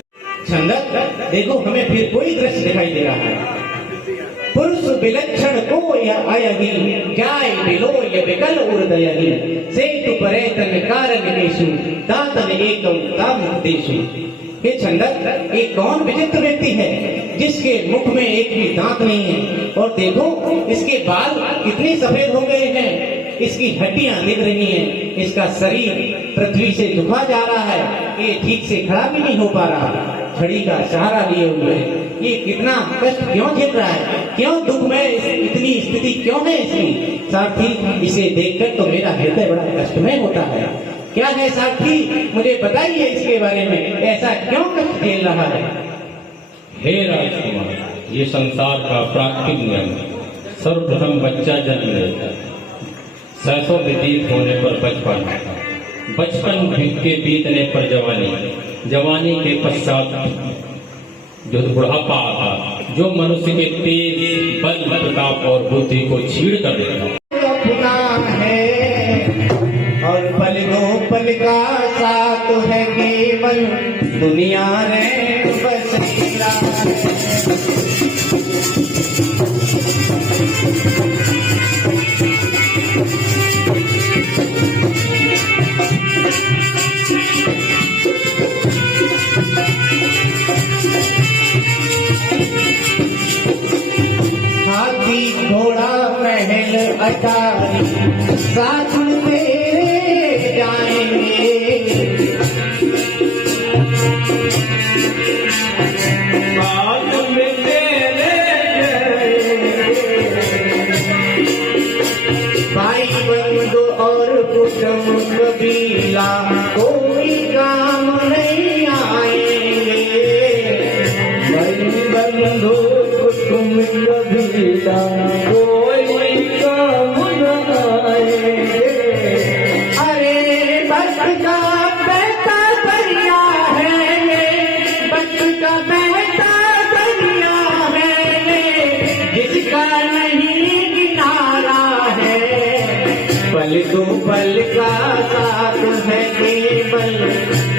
चंदक, देखो हमें फिर कोई दृश्य दिखाई दे रहा है। पुरुष विलक्षण को यह आयही, जाय बिलो ये विकल उर्दयही, सेतु परे तन कारण केशु, दातन एकम ताम देशु। हे छंदक, ये कौन विचित्र व्यक्ति है जिसके मुख में एक भी दांत नहीं है, और देखो इसके बाल कितने सफेद हो गए हैं, इसकी हड्डियां दिख रही हैं, इसका शरीर पृथ्वी से झुका जा रहा है, ये ठीक से खड़ा भी नहीं हो पा रहा, छड़ी का सहारा लिए हुए है। ये कितना कष्ट क्यों झेल रहा है, क्यों दुख में इतनी स्थिति क्यों है इसकी? सारथी, इसे देखकर तो मेरा हृदय बड़ा कष्टमय होता है। क्या है सारथी, मुझे बताइए इसके बारे में, ऐसा क्यों कष्ट झेल रहा है? हे राजकुमार, ये संसार का प्राकृतिक नियम है। सर्वप्रथम बच्चा जन्म लेता है, सैसों व्यतीत होने पर बचपन आता है, बचपन के बीतने पर जवानी, जवानी के पश्चात जो बुढ़ापा आता, जो मनुष्य के तेज बल प्रताप और बुद्धि को छीड़ कर देता है, और पल दो पल का साथ है केवल दुनिया रे बसेरा। हाथी घोड़ा महल अटारी साथ तेरे जाएंगे, साथ में तेरे भाई बंधु और कुटुंब कबीला कोई काम नहीं आएंगे, भाई बंधु कुटुंब कबीला कोई काम न आएंगे। अरे बस का बेटा दरिया है, बस का बेटा दरिया है, जिसका नहीं किनारा है, पल दो पल का साथ है केवल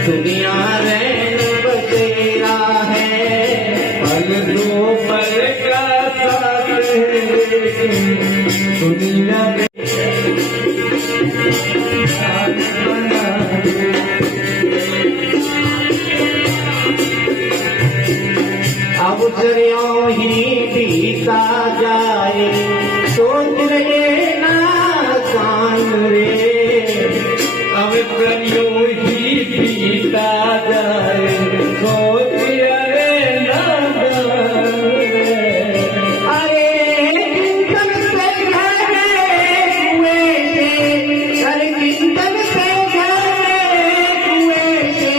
दुनिया रैन बसेरा है, पल दो पल का साथ है दुनिया में। अब चरियों ही बीता जाए, सोच रहे ना कान रे, अब करियो ही बीता जाए, सोच अरे नादान रे। अरे चिंतन से घरे हुए थे, अरे चिंतन से घरे हुए थे,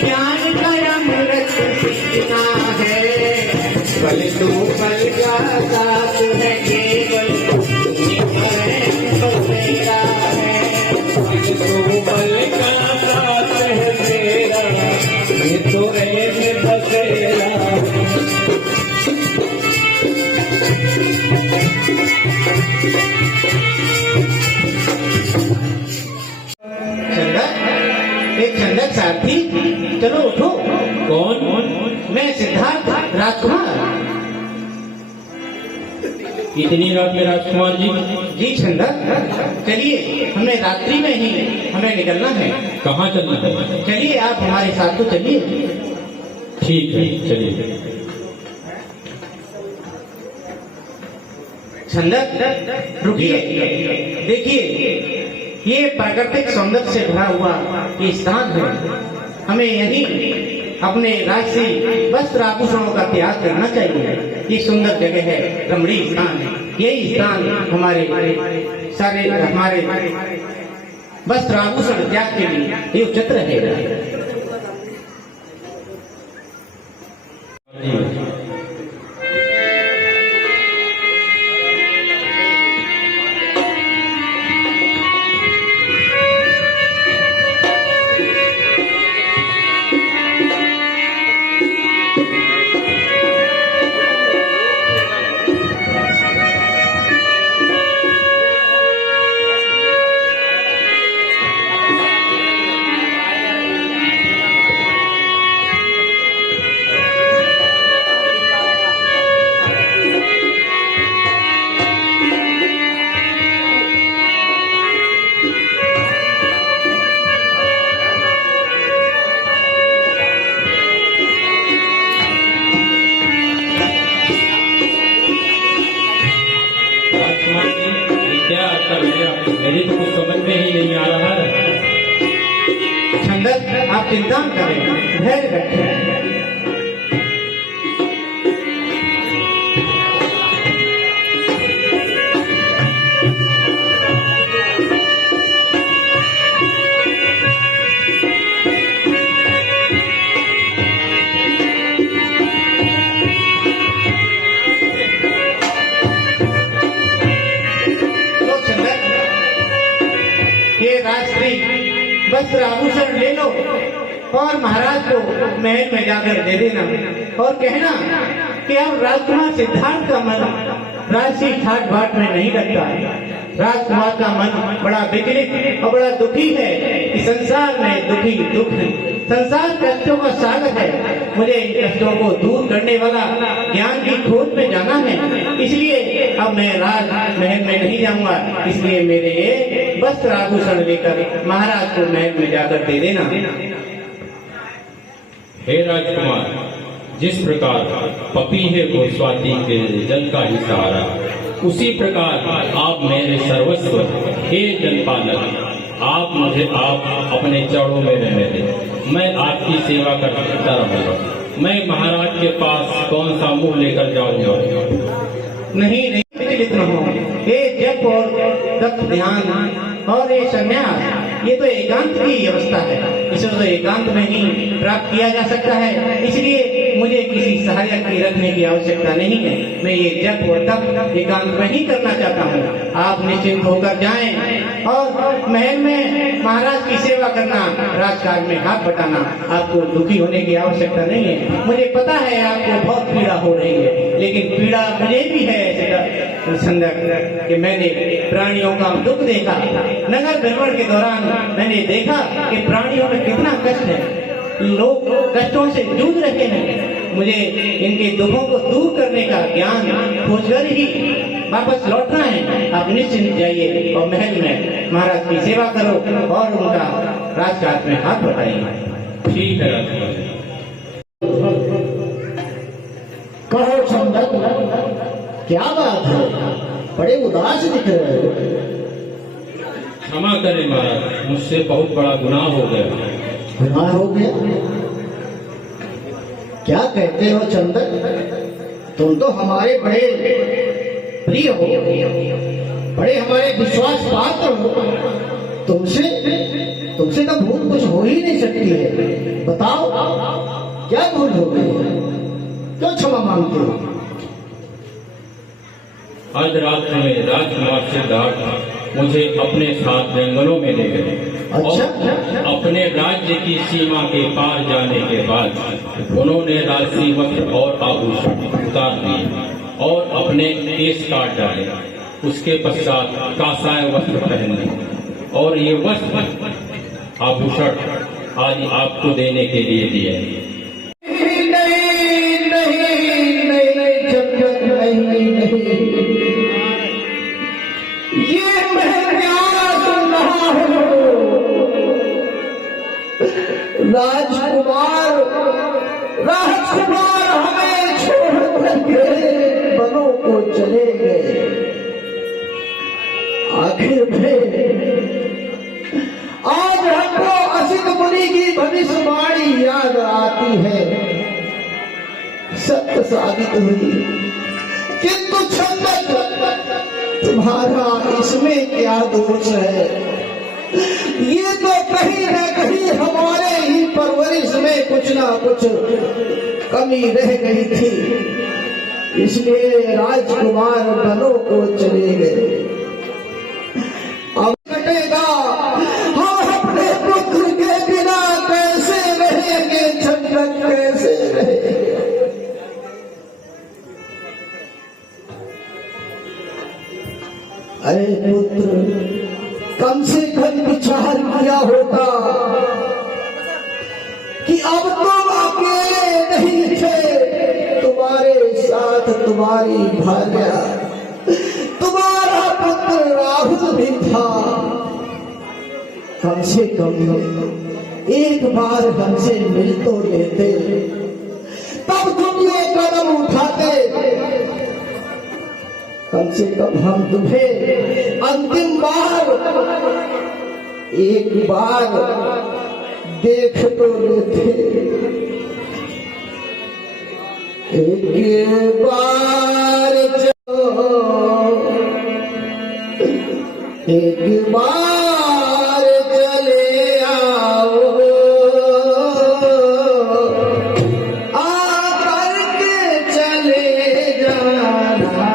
ज्ञान का अमृत पीना है, पल दो पल का साथ है केवल दुनिया में बसेरा है, पल दो पल का साथ है तेरा, ये तो रहे बसेरा। चंदक, एक चंदक सारथी, चलो उठो। कौन? मैं सिद्धार्थ राजकुमार। इतनी रात में राजकुमार जी? जी चंदक, चलिए हमें रात्रि में ही हमें निकलना है। कहाँ चलना है? चलिए आप हमारे साथ तो चलिए। ठीक है, चलिए। चंदक, रुकिए, देखिए ये प्राकृतिक सौंदर्य से भरा हुआ ये स्थान है, हमें यही अपने राजसी वस्त्र आभूषणों का त्याग करना चाहिए। ये सुंदर जगह है, रमणीय स्थान है, यही स्थान हमारे वस्त्र आभूषण त्याग के लिए ये उचित रहेगा। राजकुमार जी, ये क्या कर लिया? मेरी तो कुछ समझ में ही नहीं आ रहा है। छंदक, आप चिंता न करें, धैर्य रखें। वस्त्र आभूषण ले लो और महाराज को महल में जाकर दे देना और कहना कि अब राजकुमार सिद्धार्थ का मन राजसी ठाट बाट में नहीं लगता है। राजकुमार का मन बड़ा विचलित और बड़ा दुखी है कि संसार में दुखी दुख है, संसार कष्टों का सागर है। मुझे इन कष्टों को दूर करने वाला ज्ञान की खोज में जाना है, इसलिए अब मैं राज महल में नहीं जाऊंगा। इसलिए मेरे ये वस्त्र आभूषण लेकर महाराज को महल में जाकर दे देना। हे राजकुमार, जिस प्रकार पपीहे को स्वाति के जल का ही सहारा, उसी प्रकार आप मेरे सर्वस्व। हे जलपालक, आप मुझे आप अपने चरणों में रहने दें। मैं आपकी सेवा करता रहूंगा। मैं महाराज के पास कौन सा मुंह लेकर जाऊंगा? नहीं नहीं, विचलित न हो। ये जप और तप ध्यान और ये संन्यास, ये तो एकांत की अवस्था है। इसे तो एकांत में ही प्राप्त किया जा सकता है, इसलिए मुझे किसी सहायक की रखने की आवश्यकता नहीं है। मैं ये जप और तप एकांत में ही करना चाहता हूँ। आप निश्चिंत होकर जाएं और महल में महाराज की सेवा करना, राजकाज में हाथ बटाना। आपको दुखी होने की आवश्यकता नहीं है। मुझे पता है आपको बहुत पीड़ा हो रही है, लेकिन पीड़ा मुझे भी है संदक कि मैंने प्राणियों का दुख देखा। नगर भ्रमण के दौरान मैंने देखा कि प्राणियों में कितना कष्ट है, लोग कष्टों से जूझ रहे हैं। मुझे इनके दुखों को दूर करने का ज्ञान खोजकर ही वापस लौटना है। आप निश्चिंत जाइए और महल में महाराज की सेवा करो और उनका राजकाज में हाथ बटाइए। ठीक है राजकुमार। कहो संदक, क्या बात है? बड़े उदास दिख रहे हो। क्षमा करें महाराज, मुझसे बहुत बड़ा गुनाह हो गया। गुनाह हो गया? क्या कहते हो चंदन? तुम तो हमारे बड़े प्रिय हो, बड़े हमारे विश्वास पात्र हो। तुमसे तो भूल कुछ हो ही नहीं सकती है। बताओ क्या भूल हो गई? क्यों क्षमा मांगते हो? आज रात में राजकुमार सिद्धार्थ मुझे अपने साथ जंगलों में ले गए। अच्छा? और अपने राज्य की सीमा के पार जाने के बाद उन्होंने राजसी वस्त्र और आभूषण उतार दिए और अपने केस काट डाले। उसके पश्चात कासाय वस्त्र पहन लिए और ये वस्त्र आभूषण आज आपको देने के लिए दिए। ये मैं प्यारा सुन रहा हूँ। राजकुमार हमें छोड़ करके बनों को चले गए। आखिर में आज हमको असित मुनि की भविष्यवाणी याद आती है। सत्य साबित हुई, किंतु तुम्हारा इसमें क्या दोष है? ये तो कहीं न कहीं हमारे ही परवरिश में कुछ ना कुछ कमी रह गई थी, इसलिए राजकुमार बनों को चले गए। अब कटेगा, हम अपने पुत्र के बिना कैसे रहेंगे? छंदक कैसे रहेंगे? अरे पुत्र, कम से कम विचार किया होता कि अब तुम अकेले नहीं थे, तुम्हारे साथ तुम्हारी भार्या, तुम्हारा पुत्र राहुल भी था। कम से कम एक बार हमसे मिल तो लेते, तब तुम ये कदम उठाते। कम से कम हम तुम्हें अंतिम बार एक बार देख तो लेते। एक बार एक बार चले आओ, आकर के चले जाना।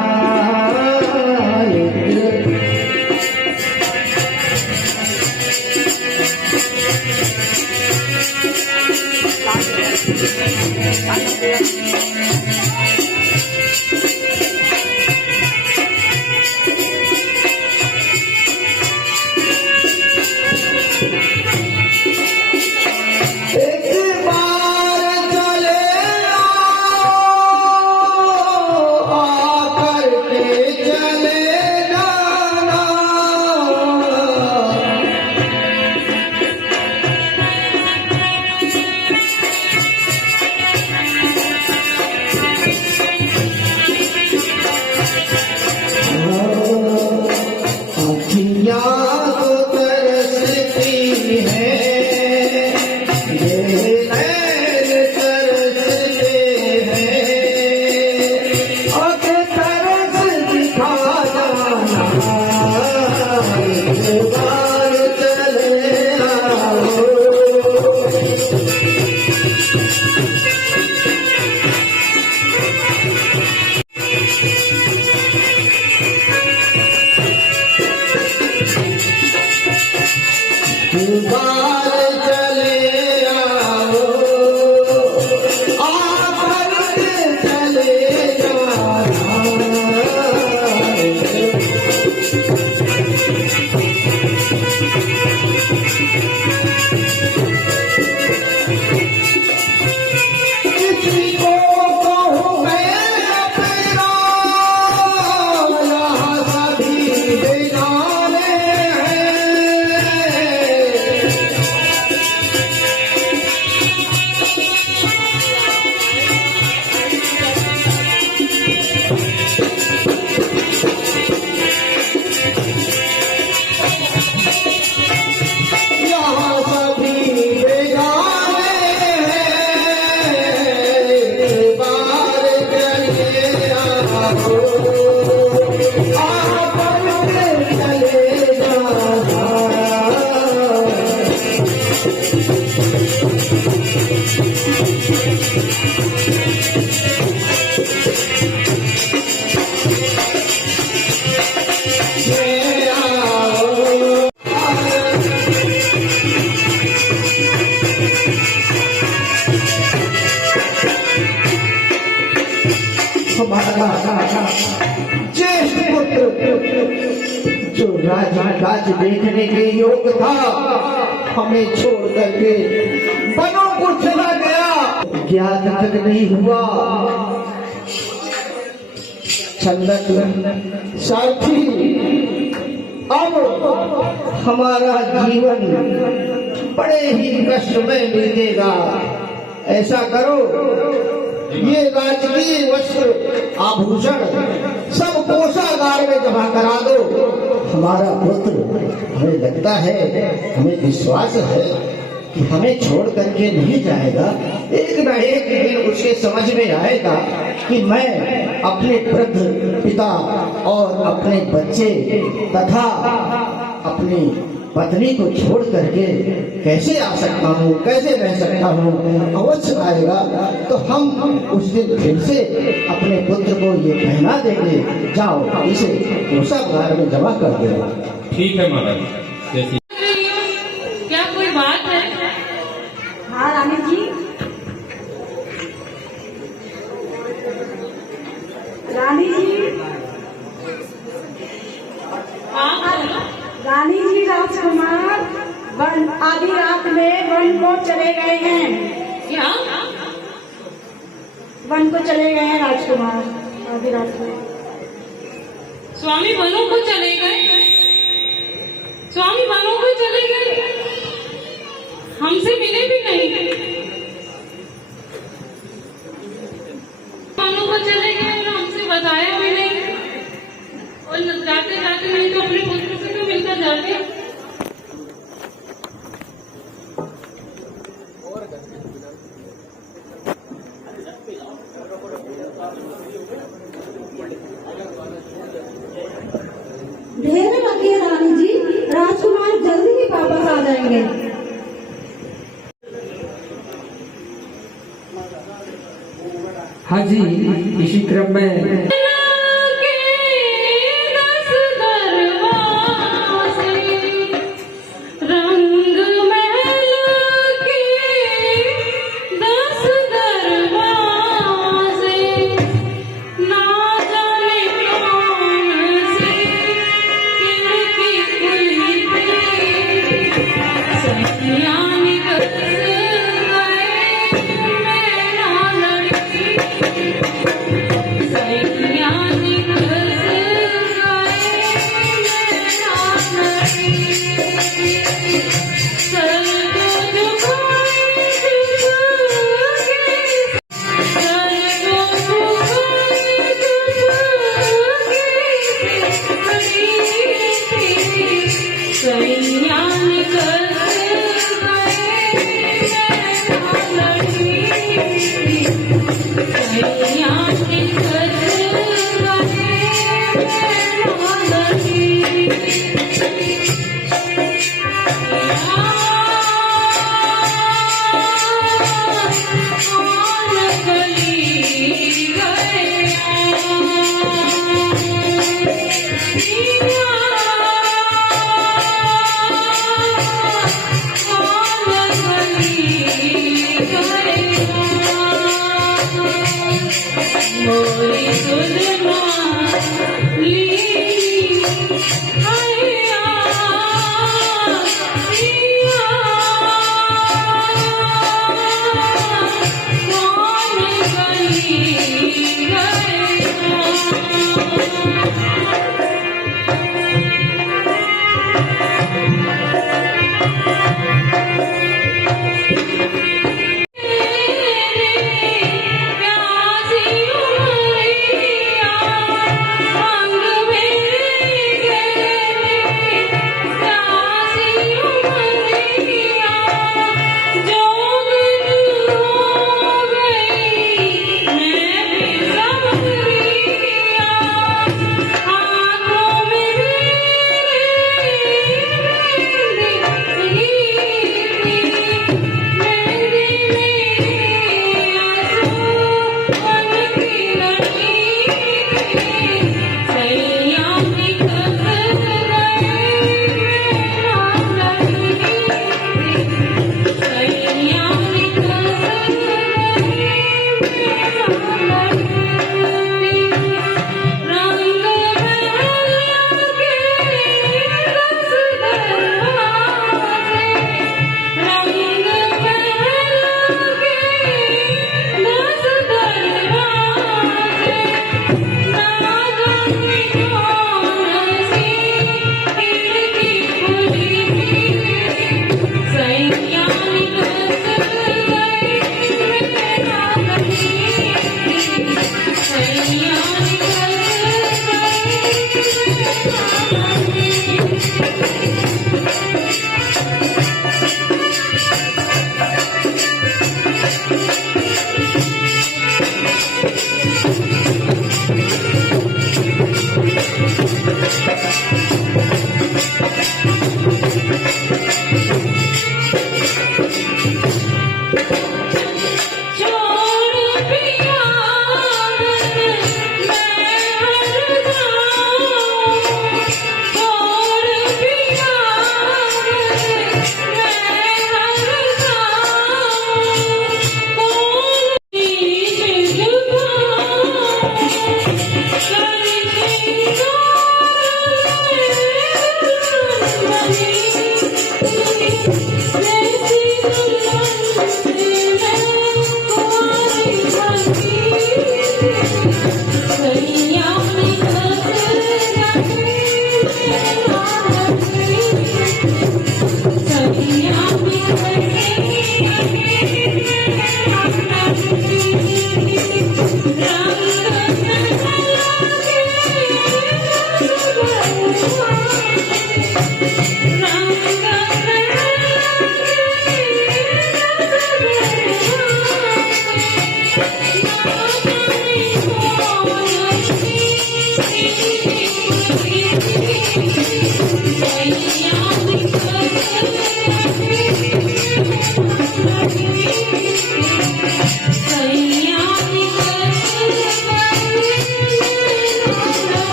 ज्येष्ठ पुत्र जो राज देखने के योग था, हमें छोड़ करके वनों को चला गया। ज्ञात तक नहीं हुआ। चंदन सारथी, अब हमारा जीवन बड़े ही कष्ट में बीतेगा। ऐसा करो, ये राजकीय वस्त्र आभूषण सब कोषागार में जमा करा दो। हमारा पुत्र, हमें लगता है, हमें विश्वास है कि हमें छोड़ करके नहीं जाएगा। एक न एक दिन उसके समझ में आएगा कि मैं अपने वृद्ध पिता और अपने बच्चे तथा अपनी पत्नी को छोड़ करके कैसे आ सकता हूँ, कैसे रह सकता हूँ। अवश्य आएगा तो हम उस दिन फिर से अपने पुत्र को ये पहना देंगे। जाओ, इसे कोषागार में जमा कर दो। ठीक है महाराज। जैसी क्या कोई बात है? हाँ रानी जी। रानी जी, रानी जी, राजकुमार वन आधी रात में वन को चले गए हैं। क्या? वन को चले गए हैं राजकुमार आधी रात में। स्वामी वनों को चले गए? स्वामी वनों को चले गए, हमसे मिले भी नहीं। वनों को चले गए, हमसे बताया भी नहीं। धैर्य रखिए रानी जी, राजकुमार जल्दी ही वापस आ जाएंगे। हाँ जी, इसी क्रम में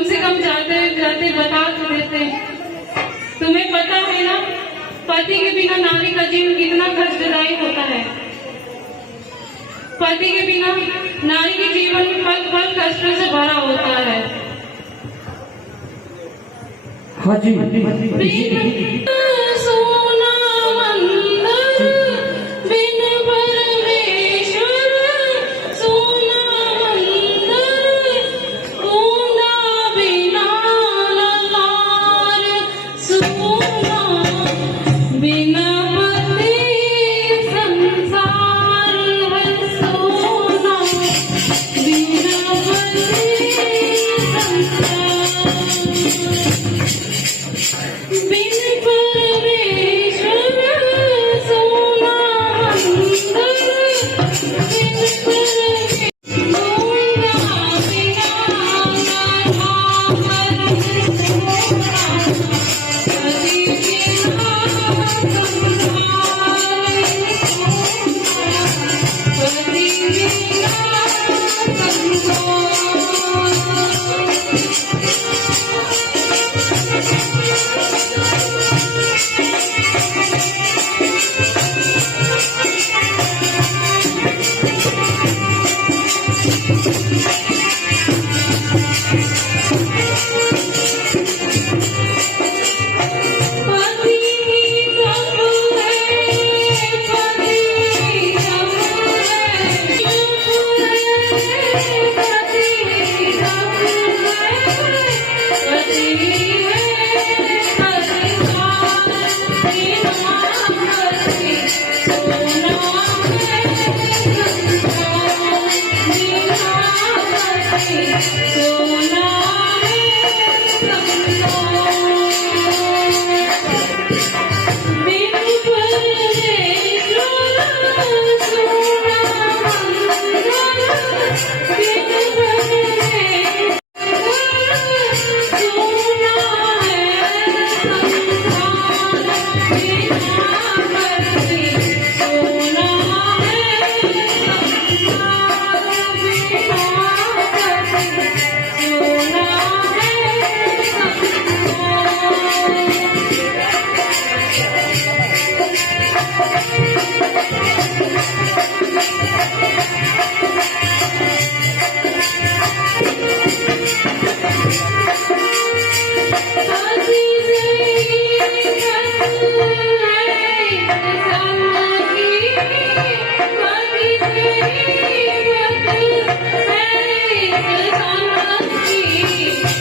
कम से कम जाते जाते बता तो देते। तुम्हें पता है ना, पति के बिना नारी का जीवन कितना कष्टदायी होता है। पति के बिना नारी के जीवन में पल पल कष्ट से भरा होता है। हाँ जी। सोना मंदिर बिन परमेश्वर, सोना मंदिर ऊना बिना लार, सोना बिना पति संसार है, सोना बिना पति संसार। बिन परमेश्वर सोना मंदिर, बिन परमेश्वर सोना बिना आधार, सोना पति बिना संसार, पति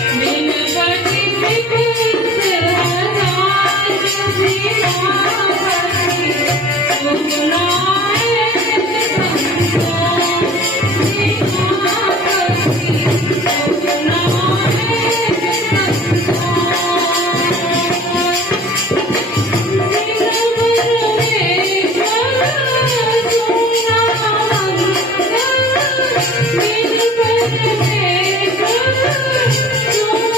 बिना संसार।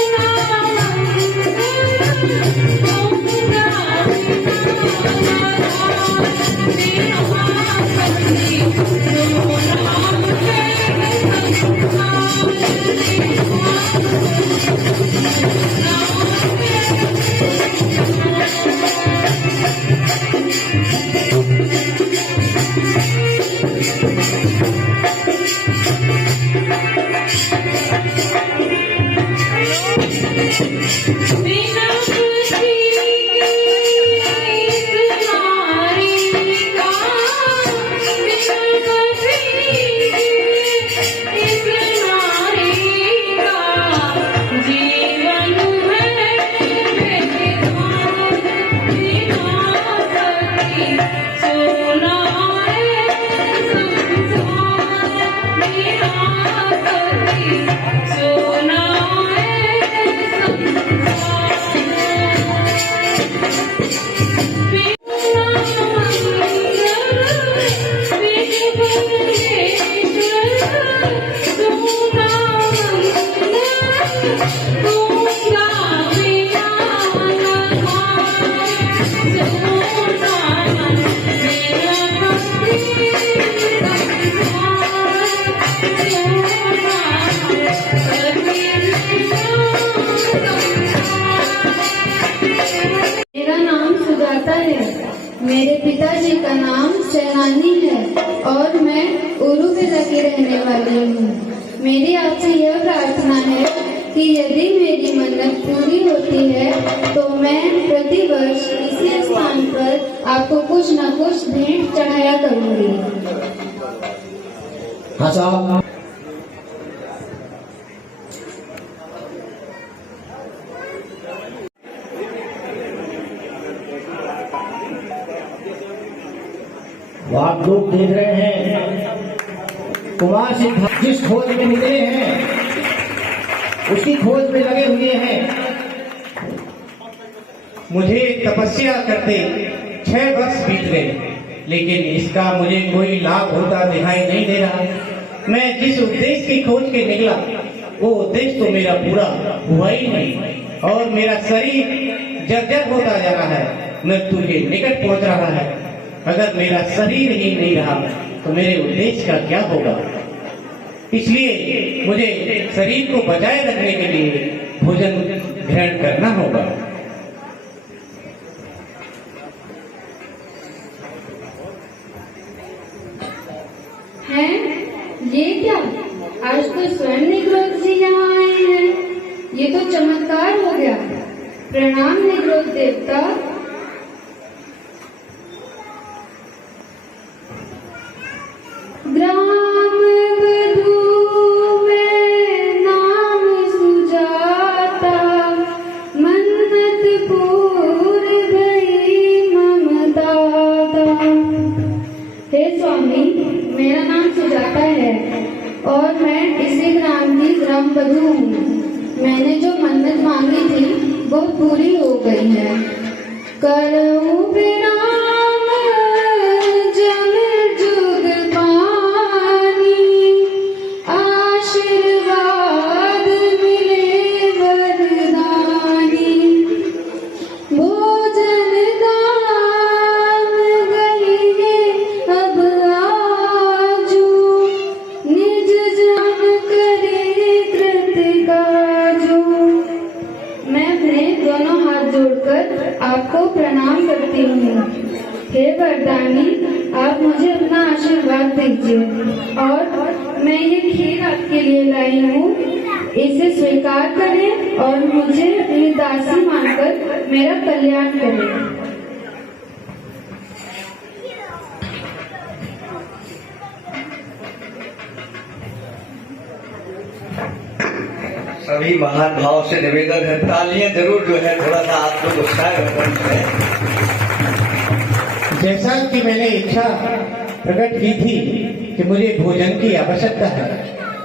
उलू में लगी रहने वाली हूँ। मेरी आपसे यह प्रार्थना है कि यदि मेरी मन्नत पूरी होती है तो मैं प्रतिवर्ष इसी स्थान पर आपको कुछ न कुछ भेंट चढ़ाया करूँगी। हाँ साहब। आप लोग देख रहे हैं कुमार सिद्धार्थ जिस खोज में निकले हैं उसकी खोज में लगे हुए हैं। मुझे तपस्या करते 6 वर्ष बीत गए, लेकिन इसका मुझे कोई लाभ होता दिखाई नहीं दे रहा। मैं जिस उद्देश्य की खोज के निकला वो उद्देश्य तो मेरा पूरा हुआ ही नहीं और मेरा शरीर जर्जर होता जा रहा है, मृत्यु के निकट पहुंच रहा है। अगर मेरा शरीर ही नहीं रहा तो मेरे उद्देश्य का क्या होगा? इसलिए मुझे शरीर को बचाए रखने के लिए भोजन ग्रहण करना होगा। हैं? ये क्या? आज तो स्वयं निग्रोध जी यहाँ आए हैं। ये तो चमत्कार हो गया। प्रणाम निग्रोध देवता। ग्राम बधू में नाम सुजाता, मन्नत पूर गई ममता। हे स्वामी, मेरा नाम सुजाता है और मैं इसी ग्राम की ग्राम बधू हूँ। मैंने जो मन्नत मांगी थी वो पूरी हो गई है। करूँ विराम जग जुग पानी, आशीर्वाद मिले वरदानी। भोजन दान गई अब आजू, निज जन करे कृतकाजू। मैं अपने दोनों हाथ जोड़कर आपको प्रणाम करती हूँ। हे वरदानी, आप मुझे अपना आशीर्वाद दीजिए और मैं ये खीर आपके लिए लाई हूँ। इसे स्वीकार करें और मुझे अपनी दासी मानकर मेरा कल्याण करें। सभी महान भाव से निवेदन है, तालियां जरूर जो है थोड़ा सा आप लोग उत्साह रखें। जैसा कि मैंने इच्छा प्रकट की थी कि मुझे भोजन की आवश्यकता है,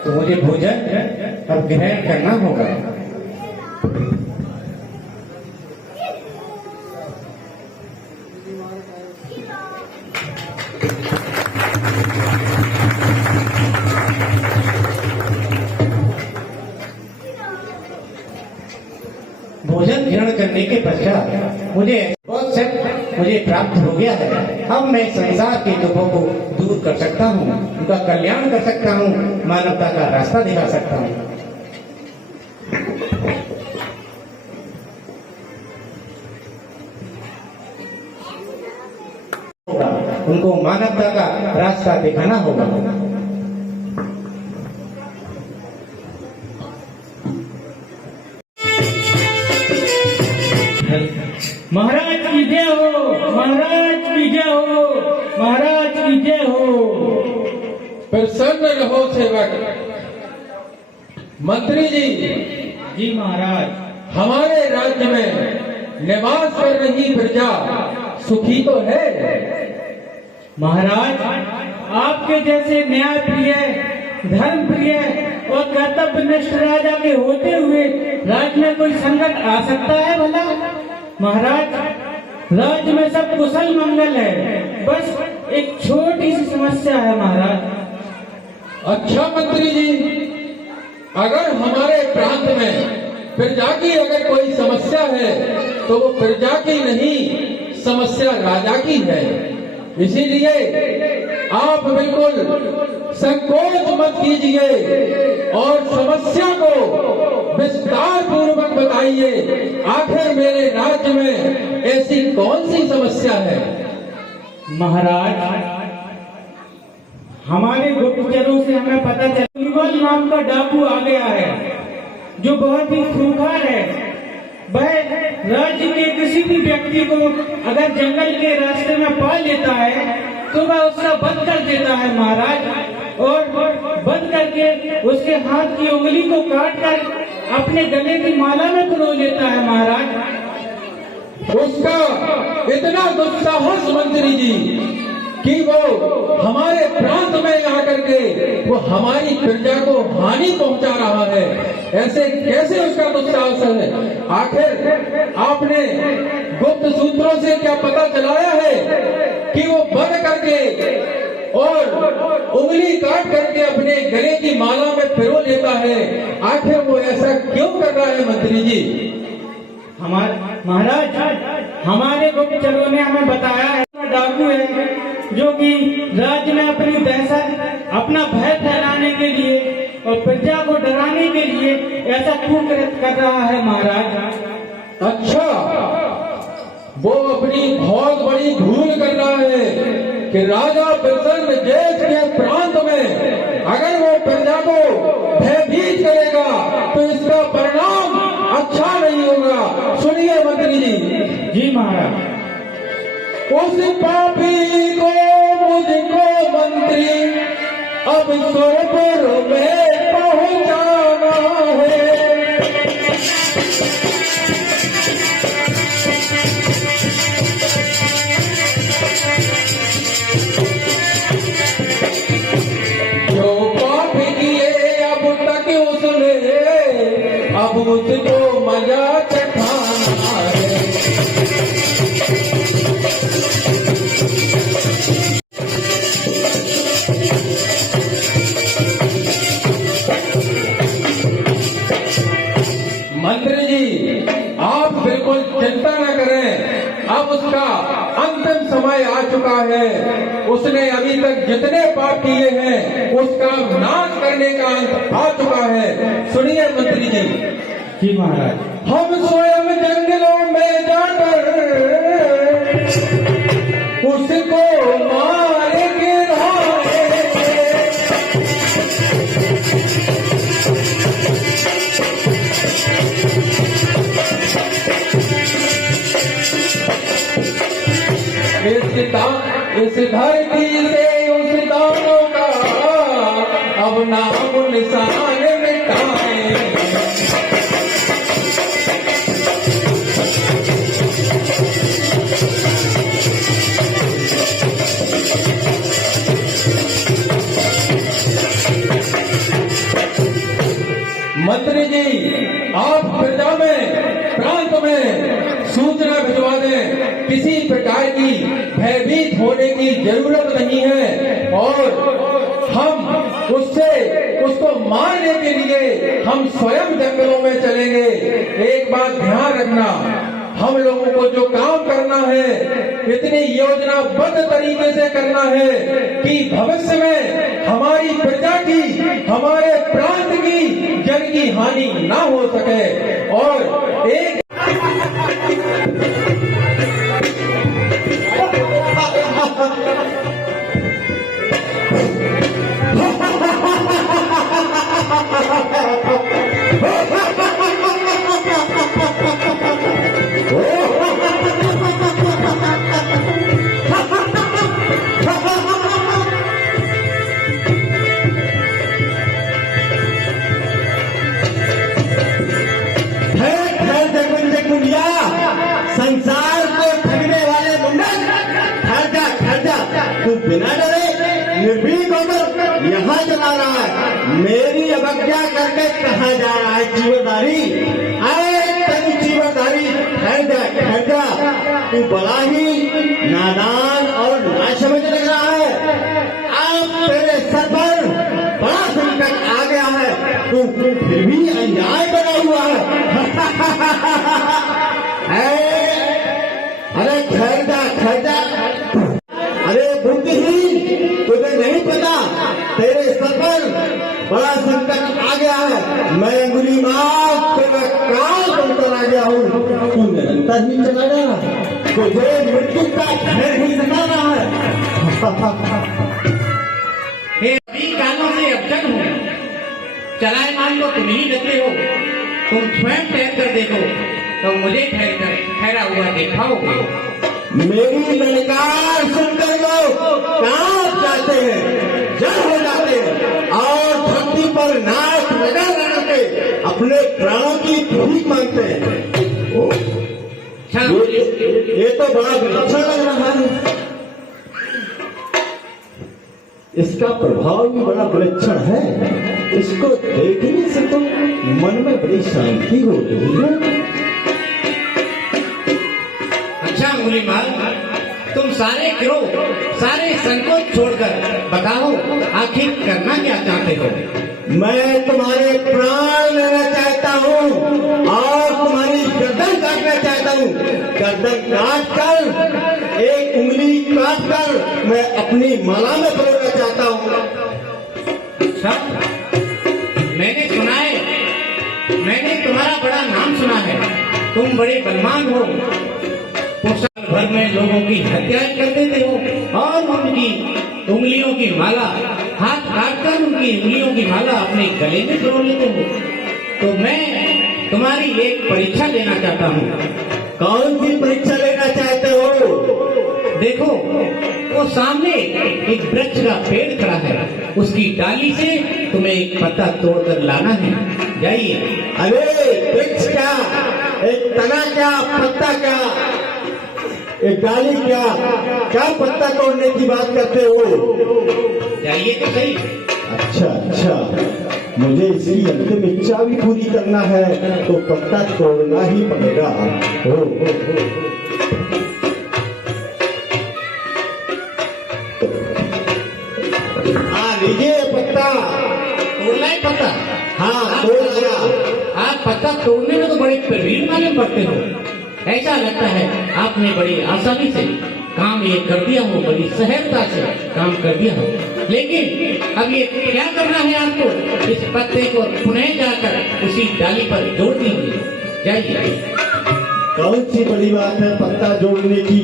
तो मुझे भोजन अब ग्रहण करना होगा। भोजन ग्रहण करने के पश्चात मुझे प्राप्त हो गया है। अब मैं संसार के दुखों को दूर कर सकता हूँ, उनका कल्याण कर सकता हूँ, मानवता का रास्ता दिखा सकता हूँ। उनको मानवता का रास्ता दिखाना होगा। महाराज की जय हो, महाराज की जय हो, महाराज की जय हो। प्रसन्न रहो सेवक। मंत्री जी। जी महाराज। हमारे राज्य में निवास कर रही प्रजा सुखी तो है? महाराज, आपके जैसे न्याय प्रिय, धर्म प्रिय और कर्तव्यनिष्ठ राजा के होते हुए राज्य में कोई संकट आ सकता है भला? महाराज, राज्य में सब कुशल मंगल है, बस एक छोटी सी समस्या है महाराज। अच्छा मंत्री जी, अगर हमारे प्रांत में प्रजा की अगर कोई समस्या है तो वो प्रजा की नहीं, समस्या राजा की है। इसीलिए आप बिल्कुल संकोच मत कीजिए और समस्या को विस्तार पूर्वक बताइए। आखिर मेरे राज्य में ऐसी कौन सी समस्या है? महाराज, हमारे गुप्तचरों से हमें पता चला केवल नाम का डाकू आ गया है जो बहुत ही खूंखार है। वह राज्य के किसी भी व्यक्ति को अगर जंगल के रास्ते में पा लेता है तो वह उसका वध कर देता है महाराज, और वध करके उसके हाथ की उंगली को काट कर अपने गले की माला में पिरो लेता है महाराज। उसका इतना दुस्साहस मंत्री जी कि वो हमारे प्रांत में आकर के वो हमारी प्रजा को हानि पहुंचा रहा है। ऐसे कैसे उसका दुस्साहस है? आखिर आपने गुप्त सूत्रों से क्या पता चलाया है कि वो बंद करके और उंगली काट करके अपने गले की माला में पिरो लेता है? आखिर वो ऐसा क्यों कर रहा है मंत्री जी? महाराज, हमारे गुप्तचरों ने हमें बताया है डाकू है जो कि राज्य में अपनी दहशत, अपना भय फैलाने के लिए और प्रजा को डराने के लिए ऐसा कुकृत्य कर रहा है महाराज। अच्छा, वो अपनी बहुत बड़ी भूल कर रहा है कि राजा प्रसन्न देश के प्रांत में अगर वो प्रजा को भयभीत करेगा तो इसका परिणाम अच्छा नहीं होगा। सुनिए मंत्री जी। जी महाराज। उस पापी को मुझको मंत्री अब सोपुर में पहुंचाना है। जो पाप किए अब तक उसने अब उसको मजा चखाना है। मंत्री जी, आप बिल्कुल चिंता न करें, अब उसका अंतिम समय आ चुका है। उसने अभी तक जितने पाप किए हैं उसका नाश करने का अंत आ चुका है। सुनिए मंत्री जी। जी महाराज। हम स्वयं जंगलों में जाकर उसको मार के इस धरती से उस दानों का अब नाम निशान मिटाए। मंत्री जी, आप प्रजा में, प्रांत में सूचना भिजवा दें। किसी प्रकार की भयभीत होने की जरूरत नहीं है और हम उसको मारने के लिए हम स्वयं जंगलों में चलेंगे। एक बात ध्यान रखना, हम लोगों को जो काम करना है इतनी योजनाबद्ध तरीके से करना है कि भविष्य में हमारी प्रजा की, हमारे प्रांत की जन की हानि ना हो सके। और एक संसार को ठगने वाले मुंडन, ठहर जा, तू बिना डरे निर्भीक होकर यहाँ चला रहा है। मेरी अवज्ञा करके कहा जा रहा है जीवनदारी। अरे तेरी जीवनदारी, ठहर जा, तू बड़ा ही नादान और नासमझ लग रहा है। अब तेरे सर पर बड़ा संकट आ गया है, तू फिर भी अन्याय बना हुआ है। अरे ठहर जा, अरे बुद्धिहीन, तुझे नहीं पता तेरे सर पर बड़ा संकट आ गया है। मैं अंगुली मार तेरा काल बनकर आ गया हूँ। तू निरंतर ही चला जा रहा है, तुझे मृत्यु का भय ही सता रहा है। बच्चन हूँ। चलायमान तो तुम ही देते हो, तुम स्वयं ठहर कर देखो तो मुझे ठहरा हुआ दिखाओगे। मेरी ललकार सुनकर लोग कांप जाते हैं, जड़ हो जाते हैं और धरती पर नाच लगा लगा के अपने प्राणों की भीख मांगते हैं। ओ, ये तो बड़ा अच्छा लग रहा है। इसका प्रभाव भी बड़ा विलक्षण है। इसको देखने से तो मन में बड़ी शांति हो रही है। अच्छा अंगुलीमाल, तुम सारे क्रोध, सारे संकोच छोड़कर बताओ आखिर करना क्या चाहते हो? मैं तुम्हारे प्राण लेना चाहता हूँ और तुम्हारी गर्दन काटना चाहता हूँ। गर्दन काट कर, एक उंगली काट कर मैं अपनी माला में परोना चाहता हूँ। अच्छा, मैंने सुना है, मैंने तुम्हारा बड़ा नाम सुना है, तुम बड़े बलवान हो। साल भर में लोगों की हत्या कर देते हो और उनकी उंगलियों की माला, हाथ काटकर उनकी उंगलियों की माला अपने गले में परो लेते हो। तो मैं तुम्हारी एक परीक्षा लेना चाहता हूँ। कौन सी परीक्षा लेना चाहते हो? देखो, वो सामने एक वृक्ष का पेड़ खड़ा है, उसकी डाली से तुम्हें एक पत्ता तोड़कर लाना है। जाइए। अरे वृक्ष क्या, एक तना क्या, पत्ता क्या, एक डाली क्या, क्या पत्ता तोड़ने की बात करते हो? जाइए तो सही। अच्छा, मुझे इसकी अंतिम इच्छा भी पूरी करना है तो पत्ता तोड़ना ही पड़ेगा। हो। लीजिए पत्ता। तोड़ना है पत्ता? हाँ, तोड़ लिया। आप पत्ता तोड़ने में तो बड़े प्रवीण मालूम पड़ते हो। ऐसा लगता है आपने बड़ी आसानी से काम ये कर दिया हो, बड़ी सहजता से काम कर दिया हो। लेकिन अब ये क्या करना है आपको? इस पत्ते को पुनः जाकर उसी डाली पर जोड़ दीजिए। जाइए। कौन सी बड़ी बात है पत्ता जोड़ने की?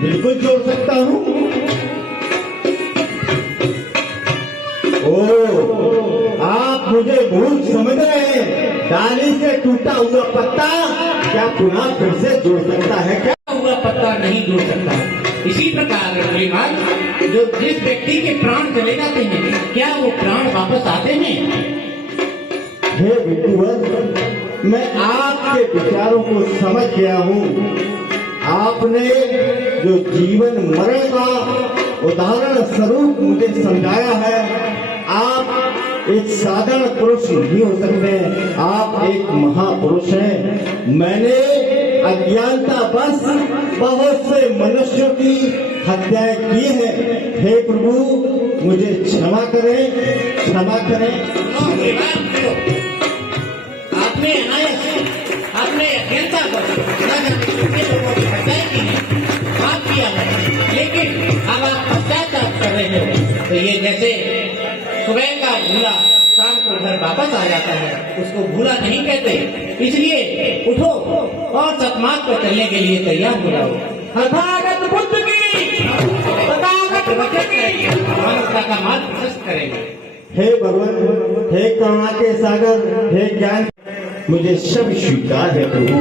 बिल्कुल जोड़ सकता हूँ। ओ, आप मुझे भूल समझ रहे हैं। डाली से टूटा हुआ पत्ता क्या पुनः फिर से जोड़ सकता है क्या? हुआ पत्ता नहीं जोड़ सकता। इसी प्रकार अंगुलीमाल, जो जिस व्यक्ति के प्राण चले जाते हैं, क्या वो प्राण वापस आते हैं? हे विद्युत, मैं आपके विचारों को समझ गया हूँ। आपने जो जीवन मरण का उदाहरण स्वरूप मुझे समझाया है, आप एक साधारण पुरुष नहीं हो सकते, आप एक महापुरुष हैं। मैंने अज्ञानता बस बहुत से मनुष्यों की हत्याएं की है। हे प्रभु, मुझे क्षमा करें, क्षमा करें। आपने आपने अज्ञानता बस लोगों की हत्याएं की है, माफ किया है, लेकिन अब आप पश्चाताप कर रहे हो। तो ये जैसे सुबह का भूला शाम को घर वापस आ जाता है, उसको भूला नहीं कहते। इसलिए उठो और सतमार्ग पर चलने के लिए तैयार हो जाओ। तथागत बुद्ध की, तथागत वचन की मानवता का मार्ग प्रशस्त करेंगे। हे भगवान, हे करुणा के सागर, हे ज्ञान, मुझे सब स्वीकार है प्रभु।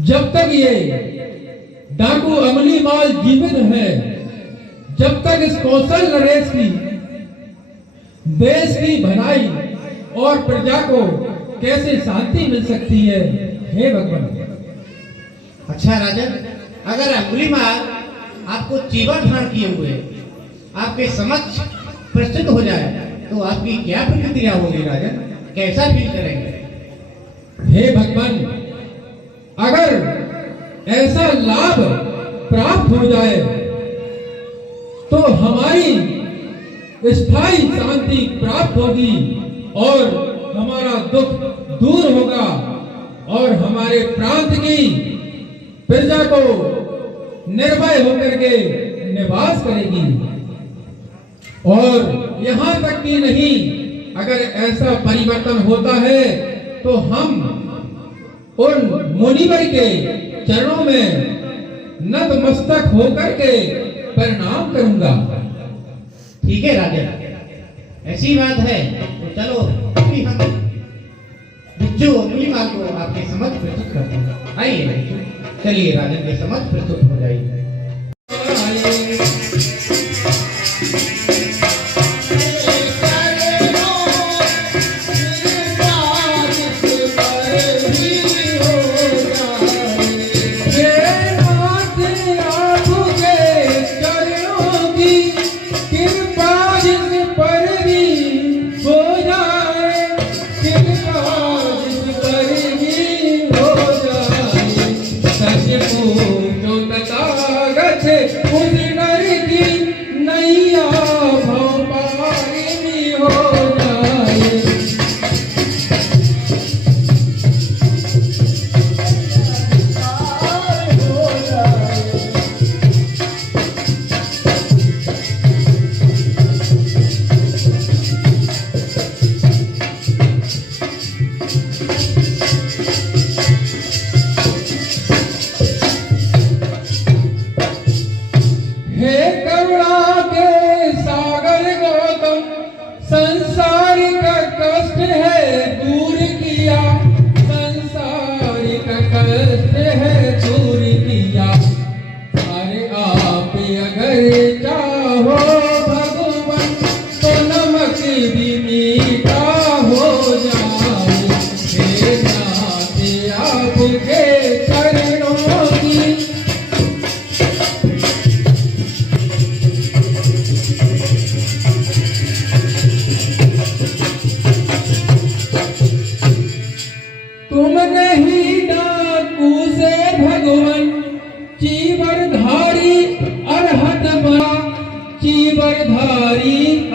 जब तक ये डाकू अंगुलीमाल जीवित है, जब तक इस कौशल नरेश की देश की भलाई और प्रजा को कैसे शांति मिल सकती है? हे भगवान। अच्छा राजन, अगर अंगुलीमाल आपको चीवर धारण किए हुए आपके समक्ष प्रस्तुत हो जाए तो आपकी क्या प्रतिक्रिया होगी राजन? कैसा फील करेंगे? हे भगवान, अगर ऐसा लाभ प्राप्त हो जाए तो हमारी स्थायी शांति प्राप्त होगी और हमारा दुख दूर होगा और हमारे प्रांत की प्रजा को निर्भय होकर के निवास करेगी। और यहाँ तक कि नहीं, अगर ऐसा परिवर्तन होता है तो हम उन मुनिवर के चरणों में नतमस्तक होकर के प्रणाम करूंगा। ठीक है राजन, ऐसी बात है तो चलो अभी हम बिच्छू नीलिमाल को आपके समक्ष प्रस्तुत करते हैं। आइए बिच्छू, चलिए राजन के समक्ष प्रस्तुत हो जाइए।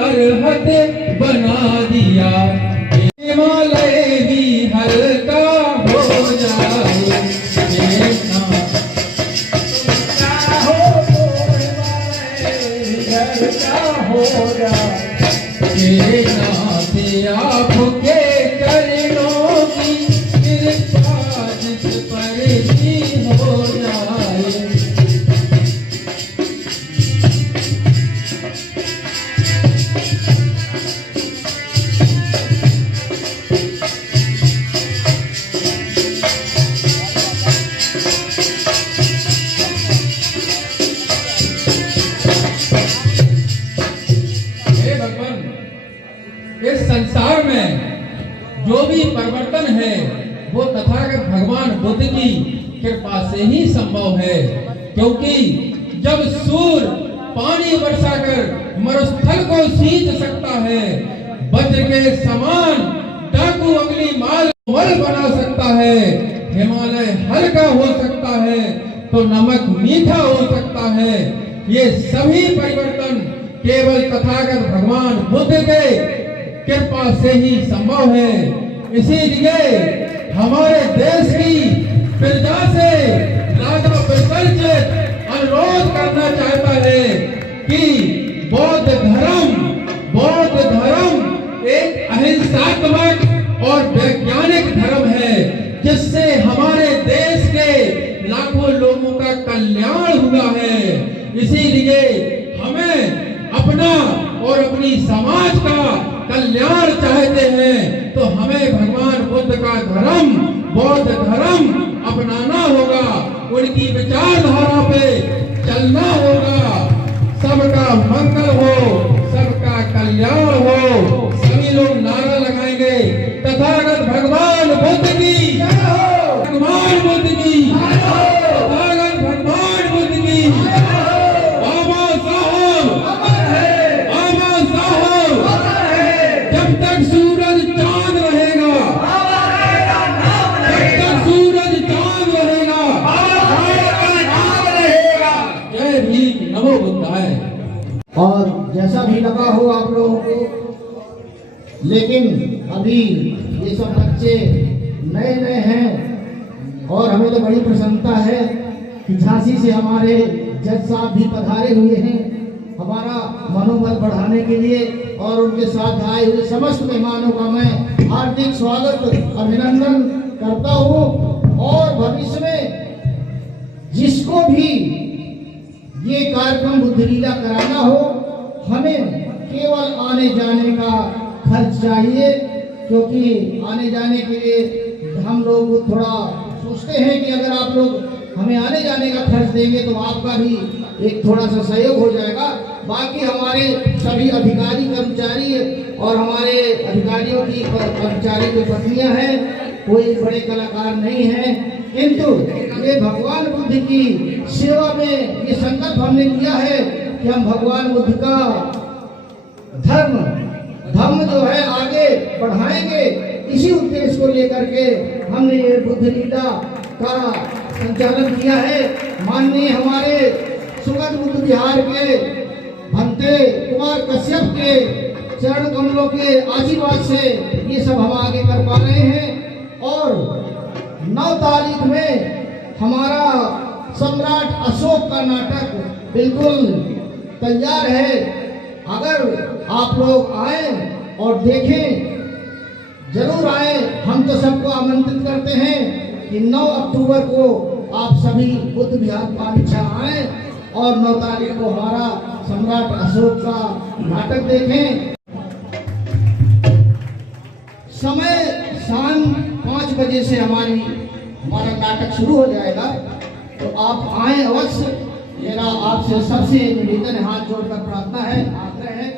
अरहत बना दिया, हिमालय भी हल्का हो जाए। आपके चरणों की कृपा जिस पर भी हो जाए। इस संसार में जो भी परिवर्तन है वो तथागत भगवान बुद्ध की कृपा से ही संभव है, क्योंकि जब सूर्य पानी बरसाकर मरुस्थल को सींच सकता है, वज्र के समान डाकू अगली माल बना सकता है, हिमालय हल्का हो सकता है तो नमक मीठा हो सकता है, ये सभी परिवर्तन केवल तथागत भगवान बुद्ध के कृपा से ही संभव है। इसीलिए हमारे देश की प्रजा से राजा विसर्जित अनुरोध करना चाहता है कि बौद्ध धर्म एक अहिंसात्मक और वैज्ञानिक धर्म है, जिससे हमारे देश के लाखों लोगों का कल्याण हुआ है। इसीलिए हमें अपना और अपनी समाज का कल्याण चाहते हैं तो हमें भगवान बुद्ध का धर्म, बौद्ध धर्म अपनाना होगा, उनकी विचारधारा पे चलना होगा। सबका मंगल हो, सबका कल्याण हो। सभी लोग नारा लगाएंगे, तथागत भगवान बुद्ध की, भगवान बुद्ध की, तथागत भगवान बुद्ध की। बाबा साहब, जब तक सूरज चांद रहेगा, जब तक सूरज चांद रहेगा, जय भीम, नमो बुद्धाय। और जैसा भी लगा हो आप लोगों को, लेकिन अभी ये सब बच्चे नए नए हैं और हमें तो बड़ी प्रसन्नता है कि झांसी से हमारे जज साहब भी पधारे हुए हैं हमारा मनोबल बढ़ाने के लिए, और उनके साथ आए हुए समस्त मेहमानों का मैं हार्दिक स्वागत अभिनंदन करता हूँ। और भविष्य में जिसको भी ये कार्यक्रम बुद्ध लीला कराना हो, हमें केवल आने जाने का खर्च चाहिए, क्योंकि आने जाने के लिए हम लोग थोड़ा सोचते हैं कि अगर आप लोग हमें आने जाने का खर्च देंगे तो आपका भी एक थोड़ा सा सहयोग हो जाएगा। बाकी हमारे सभी अधिकारी कर्मचारी और हमारे अधिकारियों की कर्मचारी जो पत्नियां हैं, कोई बड़े कलाकार नहीं हैं, किंतु ये भगवान बुद्ध की सेवा में ये संकल्प हमने किया है कि हम भगवान बुद्ध का धर्म जो है आगे बढ़ाएंगे। इसी उद्देश्य को लेकर के हमने ये बुद्ध लीला का संचालन किया है। माननीय हमारे सुगत बुद्ध विहार के भंते कुमार कश्यप के चरण कमलों के आशीर्वाद से ये सब हम आगे कर पा रहे हैं। और 9 तारीख में हमारा सम्राट अशोक का नाटक बिल्कुल तैयार है। अगर आप लोग आए और देखें, जरूर आए। हम तो सबको आमंत्रित करते हैं कि 9 अक्टूबर को आप सभी बुद्ध विहार पानीछा आए और 9 तारीख को हमारा सम्राट अशोक का नाटक देखें। समय शाम 5 बजे से हमारा नाटक शुरू हो जाएगा, तो आप आए अवश्य। मेरा आपसे सबसे निवेदन है, हाथ जोड़कर प्रार्थना है, आग्रह है